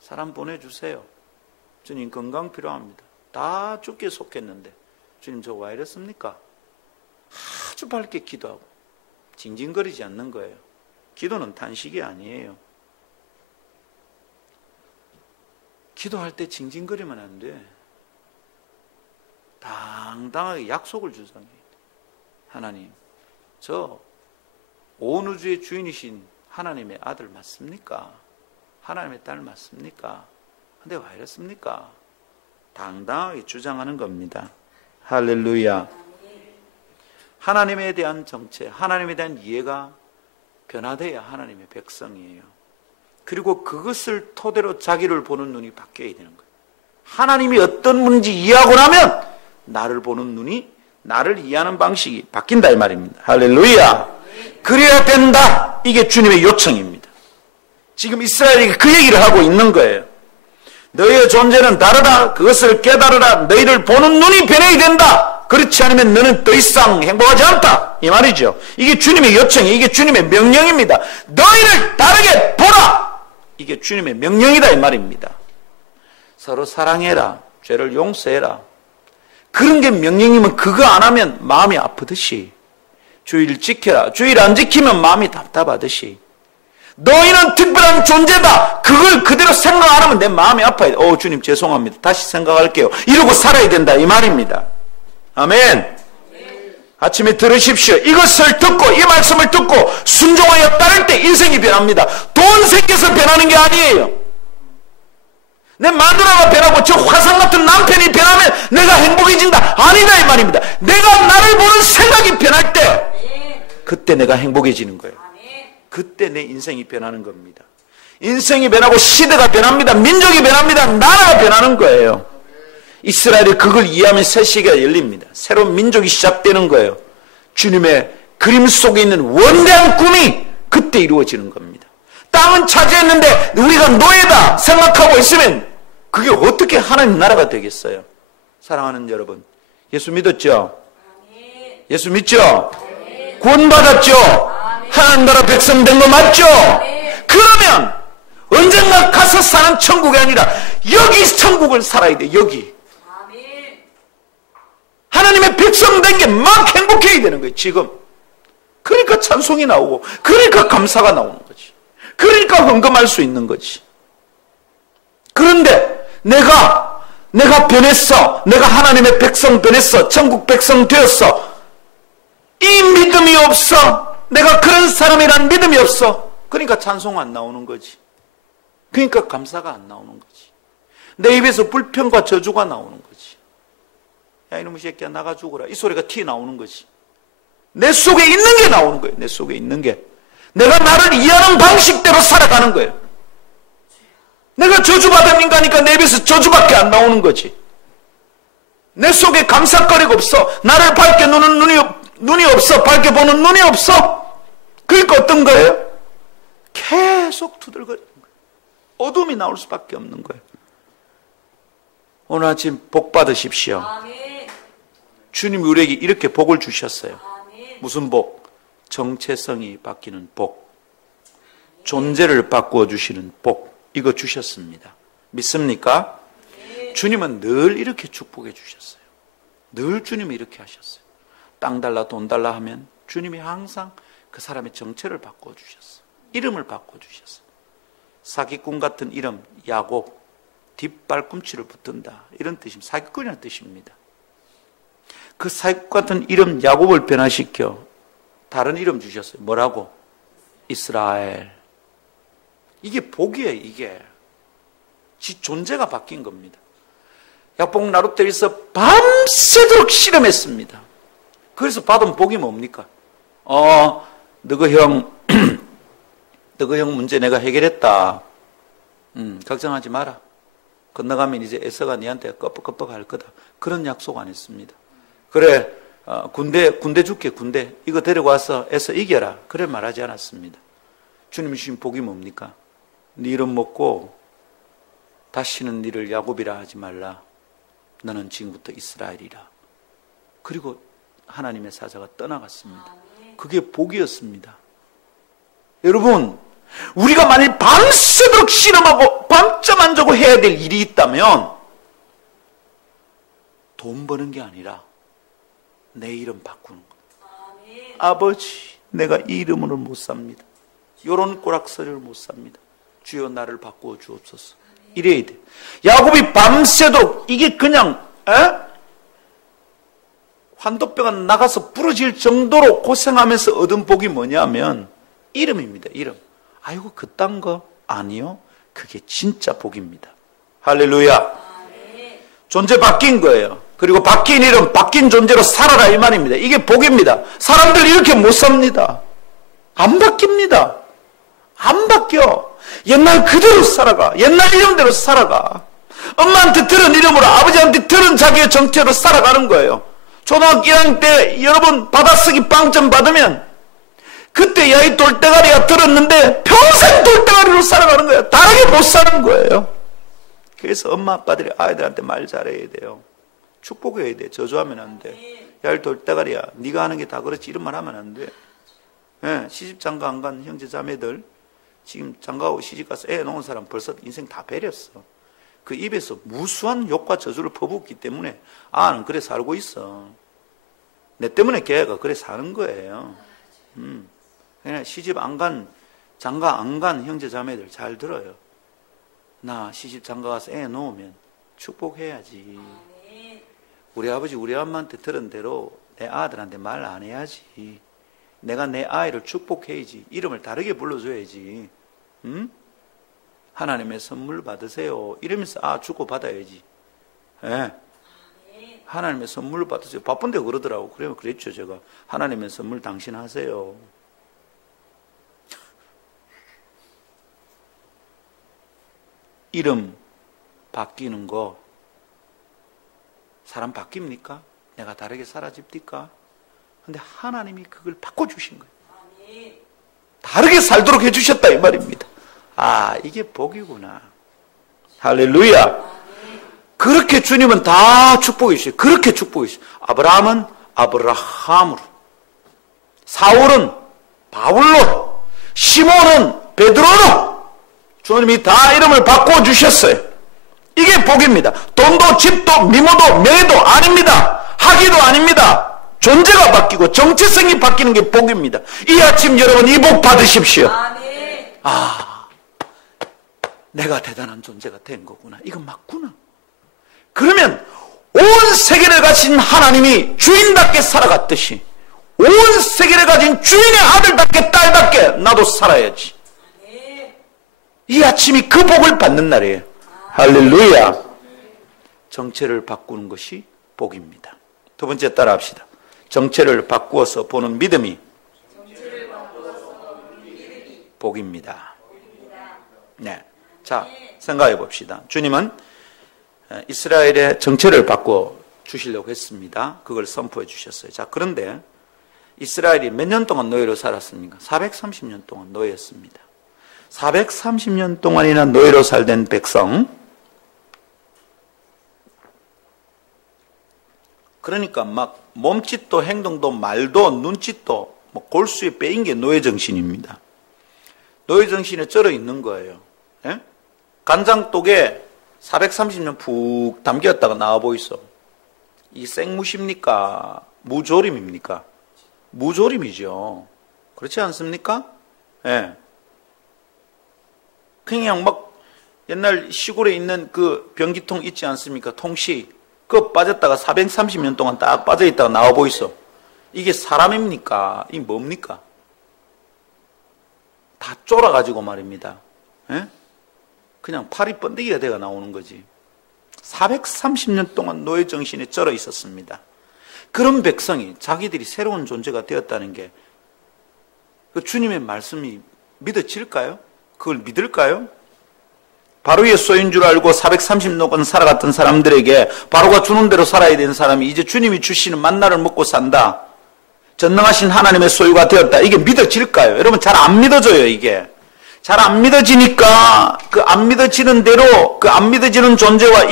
사람 보내주세요. 주님 건강 필요합니다. 다 주께 속했는데 주님 저 왜 이랬습니까? 아주 밝게 기도하고 징징거리지 않는 거예요. 기도는 탄식이 아니에요. 기도할 때 징징거리면 안 돼. 당당하게 약속을 주장해. 하나님, 저 온 우주의 주인이신 하나님의 아들 맞습니까? 하나님의 딸 맞습니까? 근데 왜 이렇습니까? 당당하게 주장하는 겁니다. 할렐루야. 하나님에 대한 정체, 하나님에 대한 이해가 변화되어야 하나님의 백성이에요. 그리고 그것을 토대로 자기를 보는 눈이 바뀌어야 되는 거예요. 하나님이 어떤 분인지 이해하고 나면 나를 보는 눈이, 나를 이해하는 방식이 바뀐다 이 말입니다. 할렐루야. 그래야 된다. 이게 주님의 요청입니다. 지금 이스라엘이 그 얘기를 하고 있는 거예요. 너희의 존재는 다르다. 그것을 깨달으라. 너희를 보는 눈이 변해야 된다. 그렇지 않으면 너는 더 이상 행복하지 않다. 이 말이죠. 이게 주님의 요청이에요. 이게 주님의 명령입니다. 너희를 다르게 보라. 이게 주님의 명령이다 이 말입니다. 서로 사랑해라. 죄를 용서해라. 그런 게 명령이면 그거 안 하면 마음이 아프듯이, 주의를 지켜라. 주의를 안 지키면 마음이 답답하듯이, 너희는 특별한 존재다. 그걸 그대로 생각 안 하면 내 마음이 아파요. 주님 죄송합니다. 다시 생각할게요. 이러고 살아야 된다 이 말입니다. 아멘. 아침에 들으십시오. 이것을 듣고 이 말씀을 듣고 순종하여 따를 때 인생이 변합니다. 돈 생겨서 변하는 게 아니에요. 내 마누라가 변하고 저 화상 같은 남편이 변하면 내가 행복해진다. 아니다 이 말입니다. 내가 나를 보는 생각이 변할 때 그때 내가 행복해지는 거예요. 그때 내 인생이 변하는 겁니다. 인생이 변하고 시대가 변합니다. 민족이 변합니다. 나라가 변하는 거예요. 이스라엘이 그걸 이해하면 새 시대가 열립니다. 새로운 민족이 시작되는 거예요. 주님의 그림 속에 있는 원대한 꿈이 그때 이루어지는 겁니다. 땅은 차지했는데 우리가 노예다 생각하고 있으면 그게 어떻게 하나님 나라가 되겠어요? 사랑하는 여러분, 예수 믿었죠? 예수 믿죠? 구원받았죠? 하나님 나라 백성 된 거 맞죠? 그러면 언젠가 가서 사는 천국이 아니라 여기 천국을 살아야 돼. 여기 하나님의 백성 된 게 막 행복해야 되는 거예요. 지금 그러니까 찬송이 나오고, 그러니까 감사가 나오는 거지. 그러니까 헌금할 수 있는 거지. 그런데 내가 변했어. 내가 하나님의 백성 변했어. 천국 백성 되었어. 이 믿음이 없어. 내가 그런 사람이란 믿음이 없어. 그러니까 찬송 안 나오는 거지. 그러니까 감사가 안 나오는 거지. 내 입에서 불평과 저주가 나오는 거지. 야 이놈의 새끼야 나가 죽어라. 이 소리가 튀어나오는 거지. 내 속에 있는 게 나오는 거예요. 내 속에 있는 게. 내가 나를 이해하는 방식대로 살아가는 거예요. 내가 저주받은 인간이니까 내 입에서 저주밖에 안 나오는 거지. 내 속에 감사거리가 없어. 나를 밝게 보는 눈이 없어. 밝게 보는 눈이 없어. 그러니까 어떤 거예요? 계속 두들거리는 거예요. 어둠이 나올 수밖에 없는 거예요. 오늘 아침 복 받으십시오. 주님이 우리에게 이렇게 복을 주셨어요. 무슨 복? 정체성이 바뀌는 복. 존재를 바꾸어 주시는 복. 이거 주셨습니다. 믿습니까? 주님은 늘 이렇게 축복해 주셨어요. 늘 주님이 이렇게 하셨어요. 땅 달라 돈 달라 하면 주님이 항상 그 사람의 정체를 바꿔 주셨어요. 이름을 바꿔 주셨어요. 사기꾼 같은 이름 야곱, 뒷발꿈치를 붙든다, 이런 뜻입니다. 사기꾼이라는 뜻입니다. 그 사기꾼 같은 이름 야곱을 변화시켜 다른 이름 주셨어요. 뭐라고? 이스라엘. 이게 복이에요. 이게 지 존재가 바뀐 겁니다. 야복 나룻대에서 밤새도록 실험했습니다. 그래서 받은 복이 뭡니까? 너그 형 문제 내가 해결했다. 걱정하지 마라. 건너가면 이제 에서가 니한테 끄뻑끄뻑 할 거다. 그런 약속 안 했습니다. 그래, 군대 줄게, 군대. 이거 데리고 와서 에서 이겨라. 그래 말하지 않았습니다. 주님이 주신 복이 뭡니까? 네 이름 먹고 다시는 네를 야곱이라 하지 말라. 너는 지금부터 이스라엘이라. 그리고 하나님의 사자가 떠나갔습니다. 그게 복이었습니다. 여러분, 우리가 만일 밤새도록 실험하고 밤잠 안 자고 해야 될 일이 있다면 돈 버는 게 아니라 내 이름 바꾸는 겁니다. 아버지, 내가 이 이름으로 못 삽니다. 이런 꼬락서리를 못 삽니다. 주여 나를 바꾸어 주옵소서. 이래야 돼. 야곱이 밤새도록 이게 그냥 환도뼈가 나가서 부러질 정도로 고생하면서 얻은 복이 뭐냐면 이름입니다. 이름. 아이고 그딴 거 아니요. 그게 진짜 복입니다. 할렐루야. 존재 바뀐 거예요. 그리고 바뀐 이름, 바뀐 존재로 살아라 이 말입니다. 이게 복입니다. 사람들 이렇게 못 삽니다. 안 바뀝니다. 안 바뀌어. 옛날 그대로 살아가. 옛날 이름대로 살아가. 엄마한테 들은 이름으로, 아버지한테 들은 자기의 정체로 살아가는 거예요. 초등학교 1학년 때 여러분 받아쓰기 빵점 받으면 그때 야 이 돌대가리가 들었는데 평생 돌대가리로 살아가는 거예요. 다르게 못 사는 거예요. 그래서 엄마 아빠들이 아이들한테 말 잘해야 돼요. 축복해야 돼. 저주하면 안 돼. 야 이 돌대가리야, 네가 하는 게 다 그렇지 이런 말 하면 안 돼. 예, 시집 장가 안 간 형제 자매들 지금 장가하고 시집가서 애 놓은 사람 벌써 인생 다 배렸어. 그 입에서 무수한 욕과 저주를 퍼붓기 때문에 아는 그래 살고 있어. 내 때문에 걔가 그래 사는 거예요. 그냥 시집 안 간, 장가 안 간 형제 자매들 잘 들어요. 나 시집 장가 가서 애 놓으면 축복해야지. 우리 아버지 우리 엄마한테 들은 대로 내 아들한테 말 안 해야지. 내가 내 아이를 축복해야지. 이름을 다르게 불러줘야지. 응? 하나님의 선물 받으세요. 이러면서 주고받아야지. 예. 하나님의 선물 받으세요. 바쁜데 그러더라고. 그러면 그랬죠 제가. 하나님의 선물 당신 하세요. 이름 바뀌는 거 사람 바뀝니까? 내가 다르게 사라집니까? 근데 하나님이 그걸 바꿔주신 거예요. 다르게 살도록 해주셨다 이 말입니다. 이게 복이구나. 할렐루야. 그렇게 주님은 다 축복해 주셔요. 그렇게 축복해 주셔요. 아브라함은 아브라함으로, 사울은 바울로, 시몬은 베드로로 주님이 다 이름을 바꿔주셨어요. 이게 복입니다. 돈도 집도 미모도 명예도 아닙니다. 학위도 아닙니다. 존재가 바뀌고 정체성이 바뀌는 게 복입니다. 이 아침 여러분 이 복 받으십시오. 내가 대단한 존재가 된 거구나. 이건 맞구나. 그러면 온 세계를 가진 하나님이 주인답게 살아갔듯이 온 세계를 가진 주인의 아들답게 딸답게 나도 살아야지. 이 아침이 그 복을 받는 날이에요. 할렐루야. 정체를 바꾸는 것이 복입니다. 두 번째 따라 합시다. 정체를 바꾸어서 보는 믿음이 복입니다. 네. 자, 생각해 봅시다. 주님은 이스라엘의 정체를 바꿔 주시려고 했습니다. 그걸 선포해 주셨어요. 자, 그런데 이스라엘이 몇 년 동안 노예로 살았습니까? 430년 동안 노예였습니다. 430년 동안이나 노예로 살던 백성, 그러니까 막 몸짓도 행동도 말도 눈짓도 골수에 빼인 게 노예정신입니다. 노예정신에 쩔어 있는 거예요. 예? 간장독에 430년 푹 담겼다가 나와 보이소. 이 생무십니까? 무조림입니까? 무조림이죠. 그렇지 않습니까? 예. 그냥 막 옛날 시골에 있는 그 변기통 있지 않습니까? 통시. 그거 빠졌다가 430년 동안 딱 빠져있다가 나와 보이소. 이게 사람입니까? 이게 뭡니까? 다 쫄아가지고 말입니다. 예? 그냥 팔이 번데기가 돼가 나오는 거지. 430년 동안 노예정신에 쩔어 있었습니다. 그런 백성이 자기들이 새로운 존재가 되었다는 게 그 주님의 말씀이 믿어질까요? 그걸 믿을까요? 바로의 소유인 줄 알고 430년 살아갔던 사람들에게 바로가 주는 대로 살아야 되는 사람이 이제 주님이 주시는 만나를 먹고 산다. 전능하신 하나님의 소유가 되었다. 이게 믿어질까요? 여러분 잘 안 믿어져요. 이게. 잘 안 믿어지니까 그 안 믿어지는 대로 그 안 믿어지는 존재와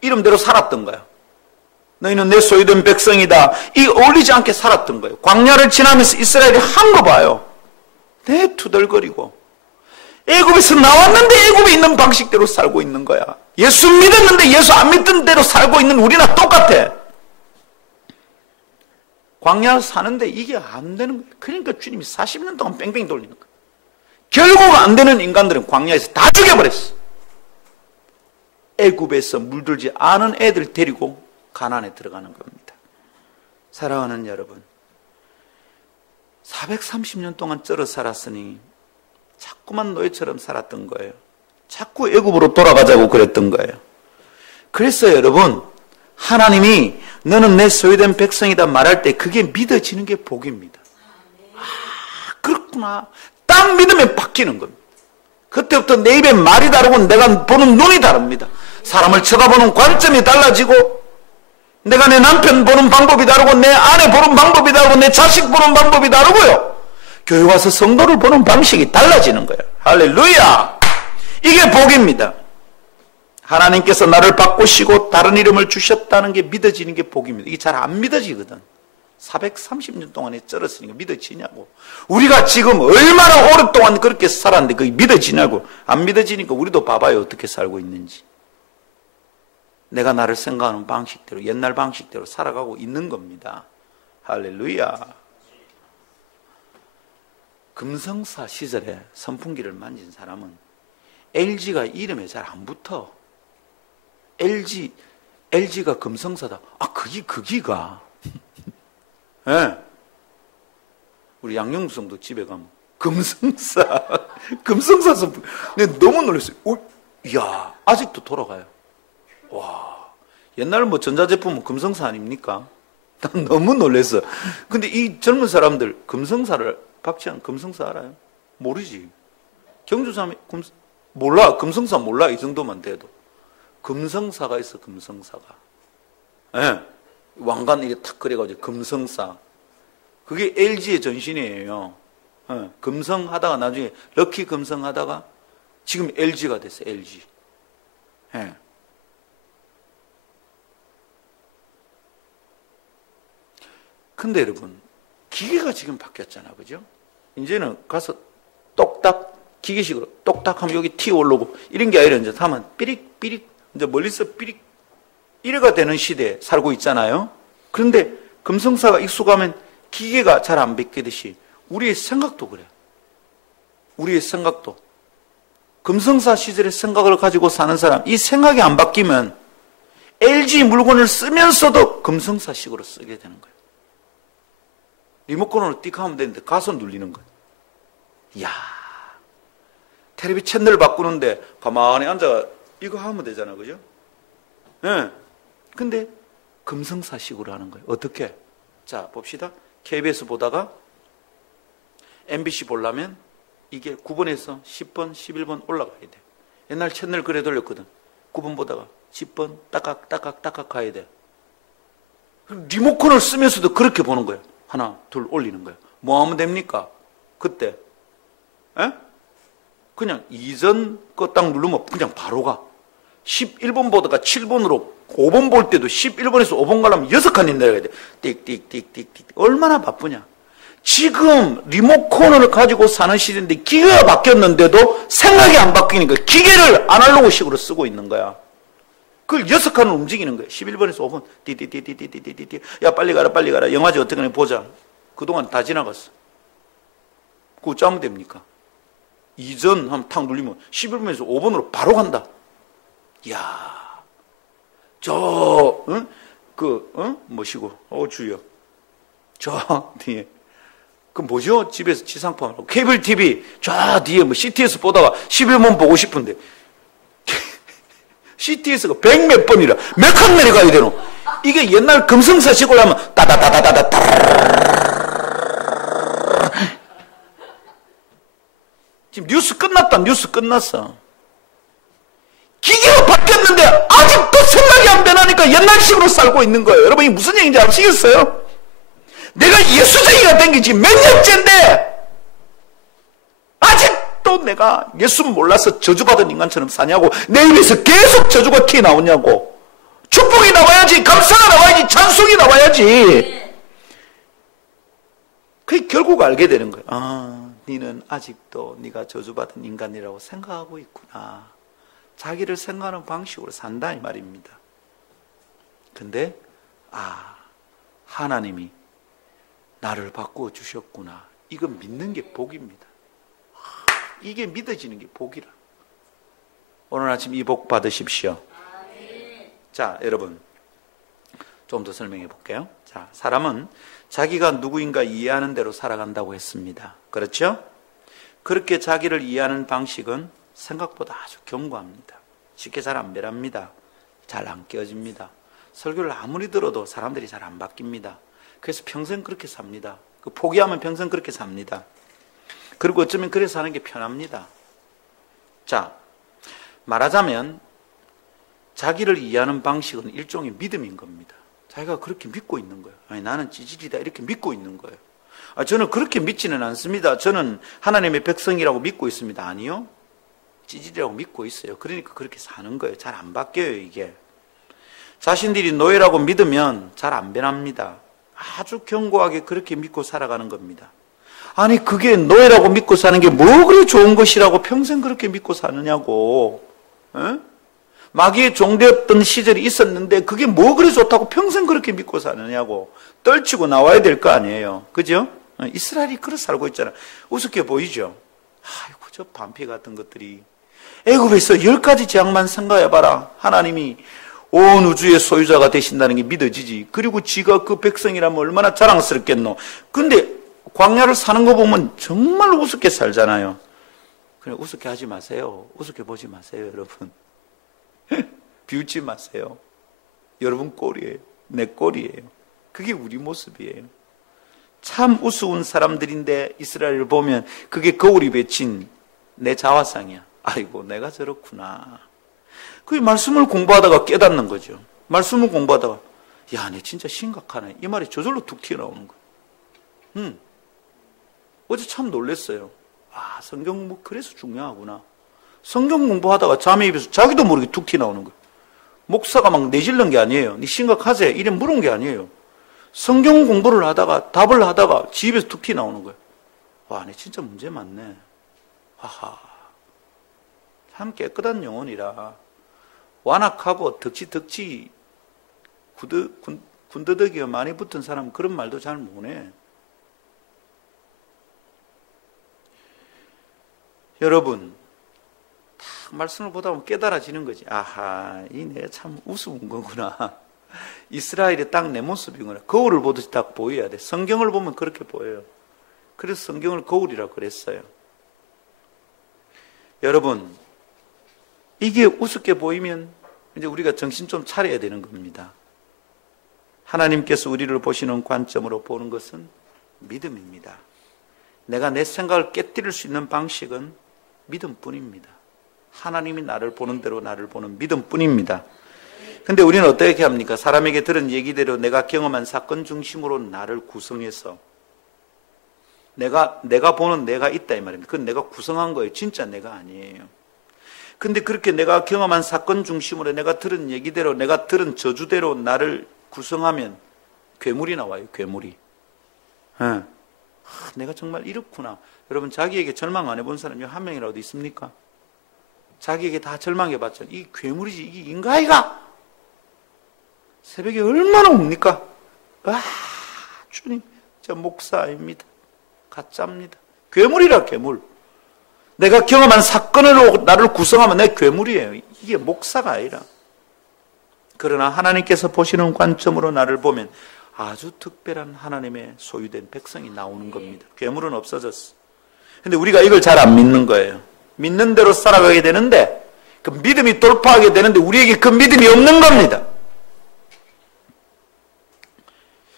이름대로 살았던 거예요. 너희는 내 소유된 백성이다. 이 어울리지 않게 살았던 거예요. 광야를 지나면서 이스라엘이 한 거 봐요. 내 투덜거리고 애굽에서 나왔는데 애굽에 있는 방식대로 살고 있는 거야. 예수 믿었는데 예수 안 믿던 대로 살고 있는 우리나 똑같아. 광야 사는데 이게 안 되는 거예요. 그러니까 주님이 40년 동안 뺑뺑이 돌리는 거예요. 결국 안 되는 인간들은 광야에서 다 죽여버렸어. 애굽에서 물들지 않은 애들 데리고 가나안에 들어가는 겁니다. 사랑하는 여러분, 430년 동안 쩔어 살았으니 자꾸만 노예처럼 살았던 거예요. 자꾸 애굽으로 돌아가자고 그랬던 거예요. 그래서 여러분, 하나님이 너는 내 소유된 백성이다 말할 때 그게 믿어지는 게 복입니다. 아, 그렇구나. 딱 믿으면 바뀌는 겁니다. 그때부터 내 입에 말이 다르고 내가 보는 눈이 다릅니다. 사람을 쳐다보는 관점이 달라지고, 내가 내 남편 보는 방법이 다르고, 내 아내 보는 방법이 다르고, 내 자식 보는 방법이 다르고요. 교회 와서 성도를 보는 방식이 달라지는 거예요. 할렐루야! 이게 복입니다. 하나님께서 나를 바꾸시고 다른 이름을 주셨다는 게 믿어지는 게 복입니다. 이게 잘 안 믿어지거든. 430년 동안에 쩔었으니까 믿어지냐고. 우리가 지금 얼마나 오랫동안 그렇게 살았는데 그게 믿어지냐고. 안 믿어지니까 우리도 봐봐요, 어떻게 살고 있는지. 내가 나를 생각하는 방식대로, 옛날 방식대로 살아가고 있는 겁니다. 할렐루야. 금성사 시절에 선풍기를 만진 사람은 LG가 이름에 잘 안 붙어. LG가 금성사다. 아, 거기가. 예. 네. 우리 양용성도 집에 가면 금성사 선풍기. 내가 너무 놀랐어요. 이야, 아직도 돌아가요. 와, 옛날 뭐 전자제품은 금성사 아닙니까? 난 너무 놀랐어. 근데 이 젊은 사람들 금성사를, 박지한 금성사 알아요? 모르지. 경주사람이 몰라. 금성사 몰라. 이 정도만 돼도. 금성사가 있어, 금성사가. 예. 네. 왕관 이렇게 탁 그려가지고 금성사. 그게 LG의 전신이에요. 네. 금성 하다가 나중에 럭키 금성 하다가 지금 LG가 됐어요, LG. 예. 네. 근데 여러분, 기계가 지금 바뀌었잖아, 그죠? 이제는 가서 똑딱, 기계식으로 똑딱 하면 여기 튀어 올라오고, 이런 게 아니라 이제 하면 삐릭, 이제 멀리서 삐릭, 이래가 되는 시대에 살고 있잖아요? 그런데 금성사가 익숙하면 기계가 잘 안 바뀌듯이 우리의 생각도 그래. 우리의 생각도. 금성사 시절의 생각을 가지고 사는 사람, 이 생각이 안 바뀌면 LG 물건을 쓰면서도 금성사식으로 쓰게 되는 거예요. 리모컨으로 띡 하면 되는데 가서 눌리는 거예요. 이야, 텔레비 채널 바꾸는데 가만히 앉아 이거 하면 되잖아, 그죠? 예. 네. 근데 금성사식으로 하는 거예요. 어떻게? 자, 봅시다. KBS 보다가 MBC 보려면 이게 9번에서 10번, 11번 올라가야 돼. 옛날 채널 그래 돌렸거든. 9번 보다가 10번 따깍 가야 돼. 리모컨을 쓰면서도 그렇게 보는 거예요. 하나, 둘 올리는 거예요. 뭐 하면 됩니까? 그때. 에? 그냥 이전 거 딱 누르면 그냥 바로 가. 11번 보다가 7번으로 5번 볼 때도 11번에서 5번 가려면 6칸이 내려가야 돼. 띡. 얼마나 바쁘냐. 지금 리모컨을 가지고 사는 시대인데 기계가 바뀌었는데도 생각이 안 바뀌니까 기계를 아날로그식으로 쓰고 있는 거야. 그걸 6칸을 움직이는 거야. 11번에서 5번. 띠띠띠띠띠띠띠띠. 야, 빨리 가라. 영화제 어떻게 하냐 보자. 그동안 다 지나갔어. 그거 짜면 됩니까? 이전 하면 탁 눌리면 11번에서 5번으로 바로 간다. 이야. 뭐시고, 주여. 저 뒤에. 그 뭐죠? 집에서 지상파하고. 케이블 TV, 저 뒤에 뭐 CTS 보다가 11번 보고 싶은데. CTS가 100몇 번이라. 몇 칸 내려가야 되노? 이게 옛날 금성사식으로 하면 따다다다다다. 지금 뉴스 끝났어. 기계가 바뀌었는데 아직도 생각이 안 변하니까 옛날식으로 살고 있는 거예요. 여러분, 이 무슨 얘기인지 아시겠어요? 내가 예수쟁이가 된 게 지금 몇 년째인데 아직도 내가 예수 몰라서 저주받은 인간처럼 사냐고. 내 입에서 계속 저주가 튀어나오냐고. 축복이 나와야지, 감사가 나와야지, 찬송이 나와야지. 그게 결국 알게 되는 거예요. 아, 너는 아직도 네가 저주받은 인간이라고 생각하고 있구나. 자기를 생각하는 방식으로 산다 이 말입니다. 근데 하나님이 나를 바꾸어 주셨구나. 이거 믿는 게 복입니다. 이게 믿어지는 게 복이라. 오늘 아침 이 복 받으십시오. 자, 여러분 좀 더 설명해 볼게요. 자, 사람은 자기가 누구인가 이해하는 대로 살아간다고 했습니다. 그렇죠? 그렇게 자기를 이해하는 방식은 생각보다 아주 견고합니다. 쉽게 잘 안 변합니다. 잘 안 깨어집니다. 설교를 아무리 들어도 사람들이 잘 안 바뀝니다. 그래서 평생 그렇게 삽니다. 포기하면 평생 그렇게 삽니다. 그리고 어쩌면 그래서 사는 게 편합니다. 자, 말하자면 자기를 이해하는 방식은 일종의 믿음인 겁니다. 자기가 그렇게 믿고 있는 거예요. 아니, 나는 찌질이다 이렇게 믿고 있는 거예요. 저는 그렇게 믿지는 않습니다. 저는 하나님의 백성이라고 믿고 있습니다. 아니요. 찌질이라고 믿고 있어요. 그러니까 그렇게 사는 거예요. 잘 안 바뀌어요, 이게. 자신들이 노예라고 믿으면 잘 안 변합니다. 아주 견고하게 그렇게 믿고 살아가는 겁니다. 아니, 그게 노예라고 믿고 사는 게 뭐 그리 좋은 것이라고 평생 그렇게 믿고 사느냐고. 에? 마귀의 종되었던 시절이 있었는데 그게 뭐 그리 좋다고 평생 그렇게 믿고 사느냐고. 떨치고 나와야 될 거 아니에요. 그죠? 이스라엘이 그렇게 살고 있잖아요. 우습게 보이죠? 아이고, 저 반피 같은 것들이. 애굽에서 10가지 재앙만 생각해봐라. 하나님이 온 우주의 소유자가 되신다는 게 믿어지지. 그리고 지가 그 백성이라면 얼마나 자랑스럽겠노. 근데 광야를 사는 거 보면 정말 우습게 살잖아요. 그냥 우습게 하지 마세요. 우습게 보지 마세요, 여러분. 비웃지 마세요. 여러분 꼴이에요. 내 꼴이에요. 그게 우리 모습이에요. 참 우스운 사람들인데 이스라엘을 보면 그게 거울이 비친 내 자화상이야. 아이고, 내가 저렇구나. 그 말씀을 공부하다가 깨닫는 거죠. 말씀을 공부하다가, 야, 내 진짜 심각하네. 이 말이 저절로 툭 튀어나오는 거예요. 어제 참 놀랐어요. 아, 성경 공부 그래서 중요하구나. 성경 공부하다가 잠에 입에서 자기도 모르게 툭 튀어나오는 거예요. 목사가 막 내질른 게 아니에요. 니 심각하세? 이래 물은 게 아니에요. 성경 공부를 하다가 답을 하다가 집에서 툭 튀어나오는 거예요. 와, 내 진짜 문제 많네. 하하. 참 깨끗한 영혼이라 완악하고 덕지 군더더기가 많이 붙은 사람은 그런 말도 잘 못해. 여러분, 딱 말씀을 보다 보면 깨달아지는 거지. 아하, 이 내가 참 우스운 거구나. 이스라엘이 딱 내 모습이구나. 거울을 보듯이 딱 보여야 돼. 성경을 보면 그렇게 보여요. 그래서 성경을 거울이라고 그랬어요. 여러분, 이게 우습게 보이면 이제 우리가 정신 좀 차려야 되는 겁니다. 하나님께서 우리를 보시는 관점으로 보는 것은 믿음입니다. 내가 내 생각을 깨뜨릴 수 있는 방식은 믿음뿐입니다. 하나님이 나를 보는 대로 나를 보는 믿음뿐입니다. 근데 우리는 어떻게 합니까? 사람에게 들은 얘기대로 내가 경험한 사건 중심으로 나를 구성해서 내가 보는 내가 있다 이 말입니다. 그건 내가 구성한 거예요. 진짜 내가 아니에요. 근데 그렇게 내가 경험한 사건 중심으로 내가 들은 얘기대로 내가 들은 저주대로 나를 구성하면 괴물이 나와요. 괴물이. 내가 정말 이렇구나. 여러분, 자기에게 절망 안 해본 사람이 한 명이라도 있습니까? 자기에게 다 절망해봤잖아요. 이 괴물이지, 이게 인가이가? 새벽에 얼마나 옵니까? 아, 주님, 저 목사 아닙니다. 가짜입니다. 괴물이라, 괴물. 내가 경험한 사건으로 나를 구성하면 내 괴물이에요. 이게 목사가 아니라. 그러나 하나님께서 보시는 관점으로 나를 보면 아주 특별한 하나님의 소유된 백성이 나오는 겁니다. 괴물은 없어졌어. 근데 우리가 이걸 잘 안 믿는 거예요. 믿는 대로 살아가게 되는데 그 믿음이 돌파하게 되는데 우리에게 그 믿음이 없는 겁니다.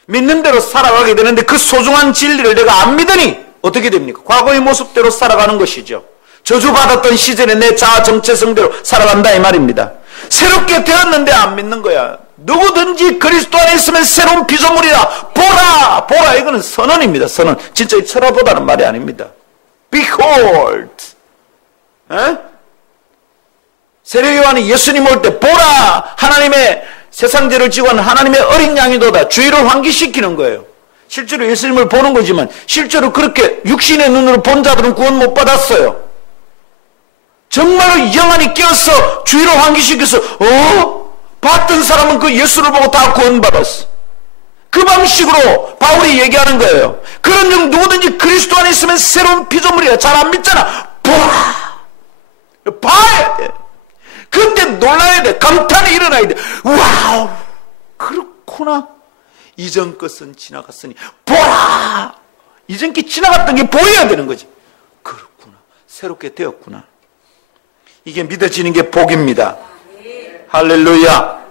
믿는 대로 살아가게 되는데 그 소중한 진리를 내가 안 믿으니 어떻게 됩니까? 과거의 모습대로 살아가는 것이죠. 저주받았던 시절에 내 자아 정체성대로 살아간다 이 말입니다. 새롭게 되었는데 안 믿는 거야. 누구든지 그리스도 안에 있으면 새로운 피조물이라. 보라! 보라! 이거는 선언입니다. 선언. 진짜 쳐다보다는 말이 아닙니다. Behold! 세례 요한이 예수님 올 때 보라! 하나님의 세상죄를 지고 하는 하나님의 어린 양이도다. 주의를 환기시키는 거예요. 실제로 예수님을 보는 거지만 실제로 그렇게 육신의 눈으로 본 자들은 구원 못 받았어요. 정말로 영안이 깨어서 주의를 환기시켜서 봤던 사람은 그 예수를 보고 다 구원받았어. 그 방식으로 바울이 얘기하는 거예요. 그런 중 누구든지 그리스도 안에 있으면 새로운 피조물이야. 잘 안 믿잖아. 보라! 봐야 돼. 그때 놀라야 돼. 감탄이 일어나야 돼. 와우! 그렇구나. 이전 것은 지나갔으니 보라! 이전 게 지나갔던 게 보여야 되는 거지. 그렇구나. 새롭게 되었구나. 이게 믿어지는 게 복입니다. 할렐루야.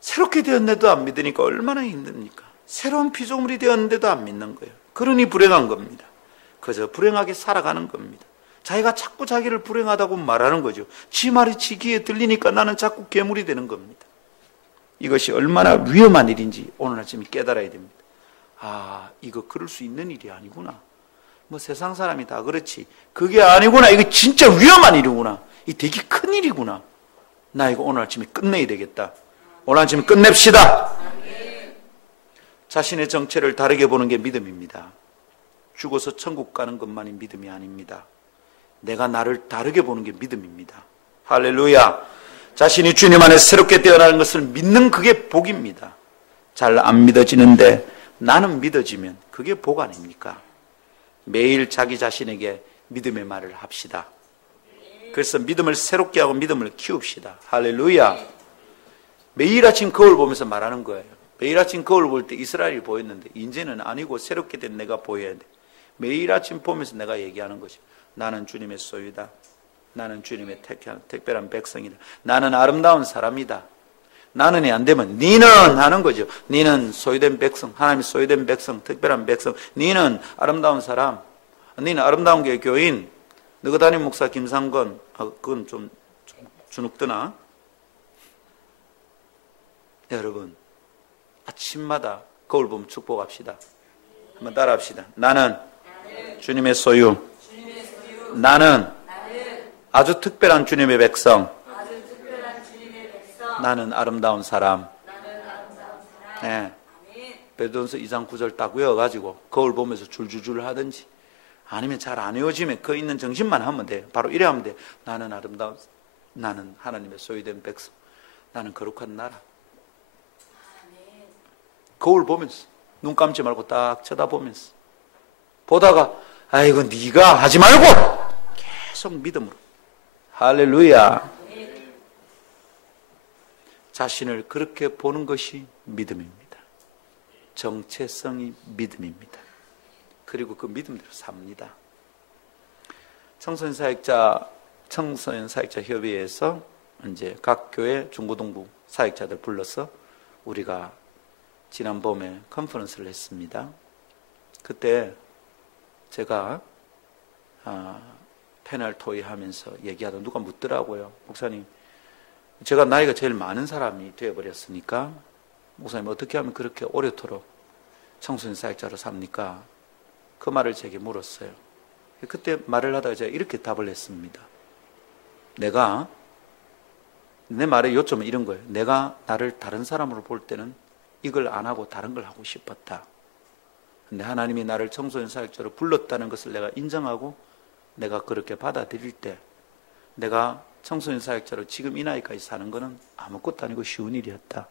새롭게 되었는데도 안 믿으니까 얼마나 힘듭니까? 새로운 피조물이 되었는데도 안 믿는 거예요. 그러니 불행한 겁니다. 그저 불행하게 살아가는 겁니다. 자기가 자꾸 자기를 불행하다고 말하는 거죠. 지 말이 지 귀에 들리니까 나는 자꾸 괴물이 되는 겁니다. 이것이 얼마나 위험한 일인지 오늘 아침에 깨달아야 됩니다. 아, 이거 그럴 수 있는 일이 아니구나. 뭐 세상 사람이 다 그렇지. 그게 아니구나. 이거 진짜 위험한 일이구나. 이 되게 큰 일이구나. 나 이거 오늘 아침에 끝내야 되겠다. 오늘 아침에 끝냅시다. 자신의 정체를 다르게 보는 게 믿음입니다. 죽어서 천국 가는 것만이 믿음이 아닙니다. 내가 나를 다르게 보는 게 믿음입니다. 할렐루야. 자신이 주님 안에 새롭게 태어나는 것을 믿는 그게 복입니다. 잘 안 믿어지는데 나는 믿어지면 그게 복 아닙니까? 매일 자기 자신에게 믿음의 말을 합시다. 그래서 믿음을 새롭게 하고 믿음을 키웁시다. 할렐루야. 매일 아침 거울 보면서 말하는 거예요. 매일 아침 거울 볼 때 이스라엘이 보였는데 이제는 아니고 새롭게 된 내가 보여야 돼. 매일 아침 보면서 내가 얘기하는 거죠. 나는 주님의 소유다. 나는 주님의 특별한 백성이다. 나는 아름다운 사람이다. 나는이 안 되면 니는 하는 거죠. 니는 소유된 백성, 하나님의 소유된 백성, 특별한 백성. 니는 아름다운 사람, 니는 아름다운 교인. 너가 담임 목사 김상건, 그건 좀 주눅드나? 여러분, 아침마다 거울 보면 축복합시다. 한번 따라합시다. 나는 주님의 소유. 나는 아주 특별한 주님의 백성. 나는 아름다운 사람. 네. 베드로전서 2장 9절 딱 외워가지고 거울 보면서 줄줄줄 하든지 아니면 잘 안 외워지면 그 있는 정신만 하면 돼요. 바로 이래 하면 돼요. 나는 아름다운, 나는 하나님의 소유된 백성. 나는 거룩한 나라. 거울 보면서 눈 감지 말고 딱 쳐다보면서 보다가 아이고 네가 하지 말고 계속 믿음으로. 할렐루야. 자신을 그렇게 보는 것이 믿음입니다. 정체성이 믿음입니다. 그리고 그 믿음대로 삽니다. 청소년 사역자 협의회에서 이제 각 교회 중고등부 사역자들 불러서 우리가 지난 봄에 컨퍼런스를 했습니다. 그때 제가 패널 토의하면서 얘기하다 누가 묻더라고요. 목사님, 제가 나이가 제일 많은 사람이 되어버렸으니까 목사님 어떻게 하면 그렇게 오래도록 청소년 사역자로 삽니까? 그 말을 제게 물었어요. 그때 말을 하다가 제가 이렇게 답을 했습니다. 내 말의 요점은 이런 거예요. 내가 나를 다른 사람으로 볼 때는 이걸 안 하고 다른 걸 하고 싶었다. 근데 하나님이 나를 청소년 사역자로 불렀다는 것을 내가 인정하고 내가 그렇게 받아들일 때 내가 청소년 사역자로 지금 이 나이까지 사는 것은 아무것도 아니고 쉬운 일이었다.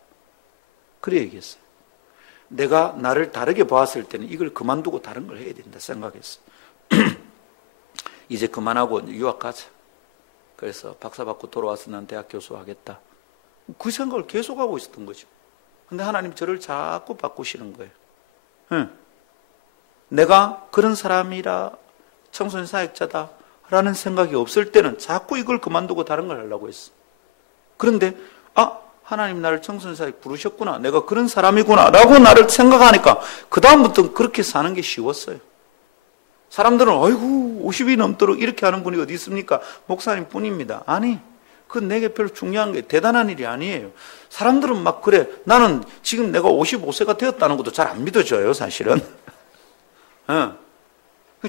그래 얘기했어요. 내가 나를 다르게 봤을 때는 이걸 그만두고 다른 걸 해야 된다 생각했어. 이제 그만하고 유학 가자. 그래서 박사 받고 돌아와서 난 대학 교수 하겠다. 그 생각을 계속하고 있었던 거죠. 근데 하나님 저를 자꾸 바꾸시는 거예요. 내가 그런 사람이라 청소년 사역자다 라는 생각이 없을 때는 자꾸 이걸 그만두고 다른 걸 하려고 했어. 그런데 하나님 나를 청소년 사역 부르셨구나. 내가 그런 사람이구나 라고 나를 생각하니까 그 다음부터는 그렇게 사는 게 쉬웠어요. 사람들은 아이고 50이 넘도록 이렇게 하는 분이 어디 있습니까? 목사님 뿐입니다. 아니, 그건 내게 별로 중요한 게 대단한 일이 아니에요. 사람들은 막 그래. 나는 지금 내가 55세가 되었다는 것도 잘 안 믿어져요, 사실은.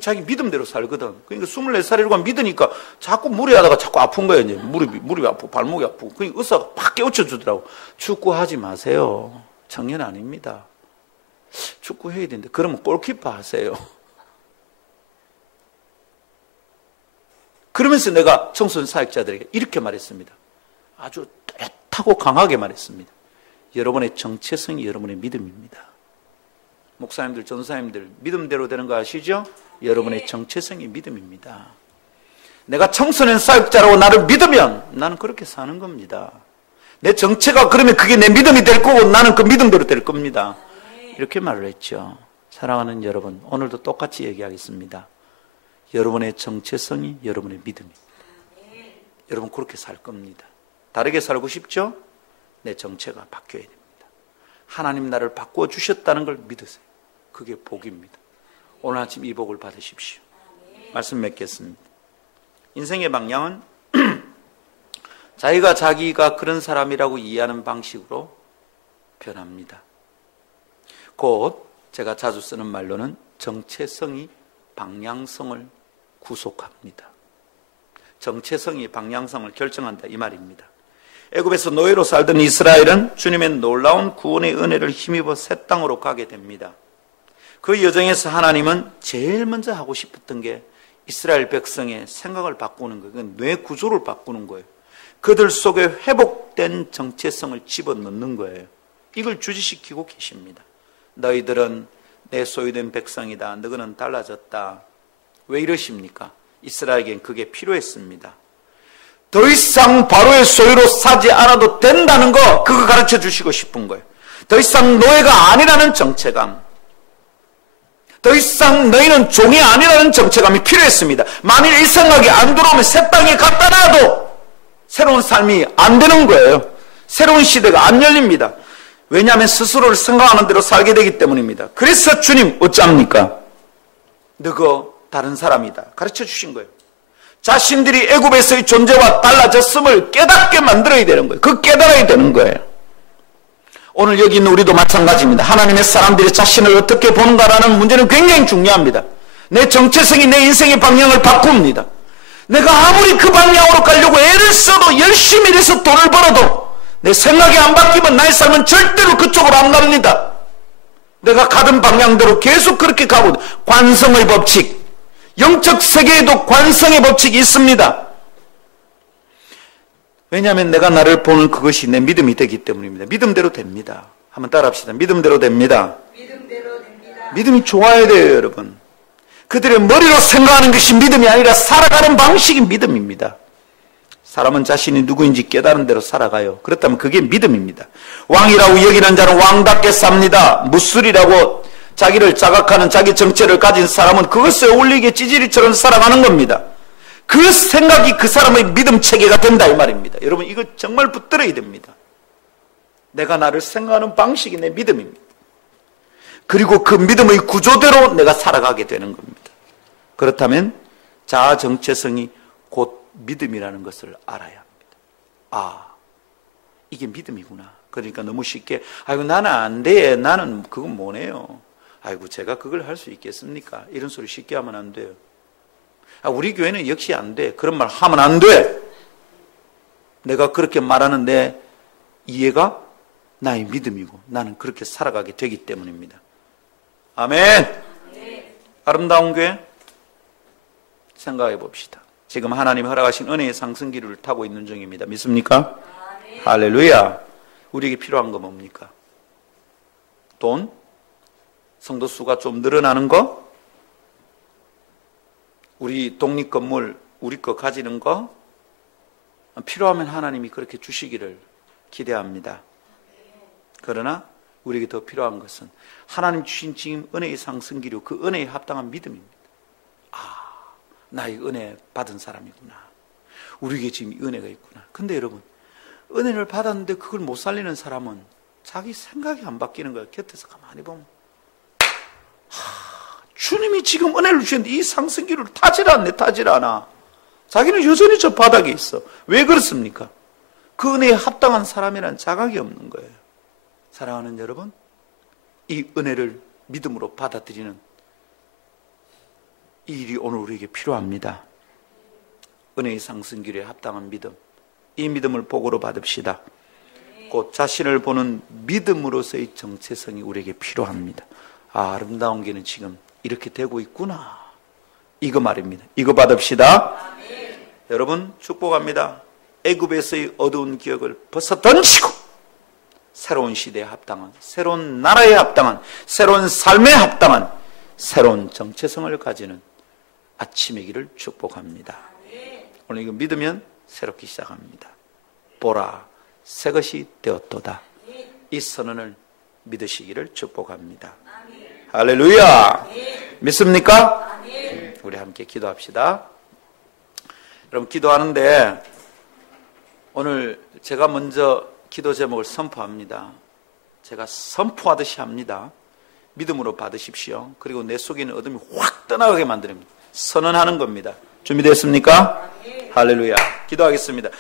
자기 믿음대로 살거든. 그러니까 24살이라고 믿으니까 자꾸 무리하다가 자꾸 아픈 거예요. 이제 무릎이 아프고 발목이 아프고. 그러니까 의사가 팍 깨우쳐주더라고. 축구하지 마세요. 청년 아닙니다. 축구해야 되는데 그러면 골키퍼 하세요. 그러면서 내가 청소년 사역자들에게 이렇게 말했습니다. 아주 뚜렷하고 강하게 말했습니다. 여러분의 정체성이 여러분의 믿음입니다. 목사님들, 전도사님들 믿음대로 되는 거 아시죠? 여러분의 정체성이 믿음입니다. 내가 청소년 사역자라고 나를 믿으면 나는 그렇게 사는 겁니다. 내 정체가 그러면 그게 내 믿음이 될 거고 나는 그 믿음대로 될 겁니다. 이렇게 말을 했죠. 사랑하는 여러분, 오늘도 똑같이 얘기하겠습니다. 여러분의 정체성이 여러분의 믿음입니다. 여러분 그렇게 살 겁니다. 다르게 살고 싶죠? 내 정체가 바뀌어야 됩니다. 하나님 나를 바꾸어 주셨다는 걸 믿으세요. 그게 복입니다. 오늘 아침 이 복을 받으십시오. 말씀 맺겠습니다. 인생의 방향은 자기가 그런 사람이라고 이해하는 방식으로 변합니다. 곧 제가 자주 쓰는 말로는 정체성이 방향성을 구속합니다. 정체성이 방향성을 결정한다 이 말입니다. 애굽에서 노예로 살던 이스라엘은 주님의 놀라운 구원의 은혜를 힘입어 새 땅으로 가게 됩니다. 그 여정에서 하나님은 제일 먼저 하고 싶었던 게 이스라엘 백성의 생각을 바꾸는 거예요. 뇌 구조를 바꾸는 거예요. 그들 속에 회복된 정체성을 집어넣는 거예요. 이걸 주지시키고 계십니다. 너희들은 내 소유된 백성이다. 너희는 달라졌다. 왜 이러십니까? 이스라엘에겐 그게 필요했습니다. 더 이상 바로의 소유로 사지 않아도 된다는 거, 그거 가르쳐 주시고 싶은 거예요. 더 이상 노예가 아니라는 정체감, 더 이상 너희는 종이 아니라는 정체감이 필요했습니다. 만일 이 생각이 안 들어오면 새 땅에 갖다 놔도 새로운 삶이 안 되는 거예요. 새로운 시대가 안 열립니다. 왜냐하면 스스로를 생각하는 대로 살게 되기 때문입니다. 그래서 주님 어쩝니까? 너가 다른 사람이다 가르쳐 주신 거예요. 자신들이 애굽에서의 존재와 달라졌음을 깨닫게 만들어야 되는 거예요. 그 깨달아야 되는 거예요. 오늘 여기 있는 우리도 마찬가지입니다. 하나님의 사람들이 자신을 어떻게 보는가라는 문제는 굉장히 중요합니다. 내 정체성이 내 인생의 방향을 바꿉니다. 내가 아무리 그 방향으로 가려고 애를 써도 열심히 일해서 돈을 벌어도 내 생각이 안 바뀌면 나의 삶은 절대로 그쪽으로 안 갑니다. 내가 가던 방향대로 계속 그렇게 가고, 관성의 법칙, 영적 세계에도 관성의 법칙이 있습니다. 왜냐하면 내가 나를 보는 그것이 내 믿음이 되기 때문입니다. 믿음대로 됩니다. 한번 따라합시다. 믿음대로 됩니다. 믿음대로 됩니다. 믿음이 좋아야 돼요, 여러분. 그들의 머리로 생각하는 것이 믿음이 아니라 살아가는 방식이 믿음입니다. 사람은 자신이 누구인지 깨달은 대로 살아가요. 그렇다면 그게 믿음입니다. 왕이라고 여기는 자는 왕답게 삽니다. 무술이라고 자기를 자각하는 자기 정체를 가진 사람은 그것에 어울리게 찌질이처럼 살아가는 겁니다. 그 생각이 그 사람의 믿음 체계가 된다 이 말입니다. 여러분 이거 정말 붙들어야 됩니다. 내가 나를 생각하는 방식이 내 믿음입니다. 그리고 그 믿음의 구조대로 내가 살아가게 되는 겁니다. 그렇다면 자아 정체성이 곧 믿음이라는 것을 알아야 합니다. 아, 이게 믿음이구나. 그러니까 너무 쉽게 아이고 나는 안 돼. 나는 그건 뭐네요. 아이고 제가 그걸 할 수 있겠습니까? 이런 소리 쉽게 하면 안 돼요. 아, 우리 교회는 역시 안 돼. 그런 말 하면 안 돼. 내가 그렇게 말하는 내 이해가 나의 믿음이고 나는 그렇게 살아가게 되기 때문입니다. 아멘. 네. 아름다운 교회 생각해 봅시다. 지금 하나님이 허락하신 은혜의 상승기를 타고 있는 중입니다. 믿습니까? 네. 할렐루야. 우리에게 필요한 거 뭡니까? 돈? 성도 수가 좀 늘어나는 거? 우리 독립건물 우리 거 가지는 거? 필요하면 하나님이 그렇게 주시기를 기대합니다. 그러나 우리에게 더 필요한 것은 하나님 주신 지금 은혜의 상승기류, 그 은혜에 합당한 믿음입니다. 아, 나의 은혜 받은 사람이구나. 우리에게 지금 은혜가 있구나. 근데 여러분, 은혜를 받았는데 그걸 못 살리는 사람은 자기 생각이 안 바뀌는 거야. 곁에서 가만히 보면 주님이 지금 은혜를 주셨는데 이 상승기류를 타질 않아. 자기는 여전히 저 바닥에 있어. 왜 그렇습니까? 그 은혜에 합당한 사람이란 자각이 없는 거예요. 사랑하는 여러분, 이 은혜를 믿음으로 받아들이는 이 일이 오늘 우리에게 필요합니다. 은혜의 상승기류에 합당한 믿음, 이 믿음을 복으로 받읍시다. 곧 자신을 보는 믿음으로서의 정체성이 우리에게 필요합니다. 아, 아름다운 게는 지금 이렇게 되고 있구나. 이거 말입니다. 이거 받읍시다. 아멘. 여러분 축복합니다. 애굽에서의 어두운 기억을 벗어 던지고 새로운 시대에 합당한, 새로운 나라에 합당한, 새로운 삶에 합당한 새로운 정체성을 가지는 아침의 길을 축복합니다. 오늘 이거 믿으면 새롭게 시작합니다. 보라, 새 것이 되었도다. 이 선언을 믿으시기를 축복합니다. 할렐루야. 믿습니까? 우리 함께 기도합시다. 여러분 기도하는데 오늘 제가 먼저 기도 제목을 선포합니다. 제가 선포하듯이 합니다. 믿음으로 받으십시오. 그리고 내 속에 있는 어둠이 확 떠나가게 만듭니다. 선언하는 겁니다. 준비됐습니까? 할렐루야. 기도하겠습니다.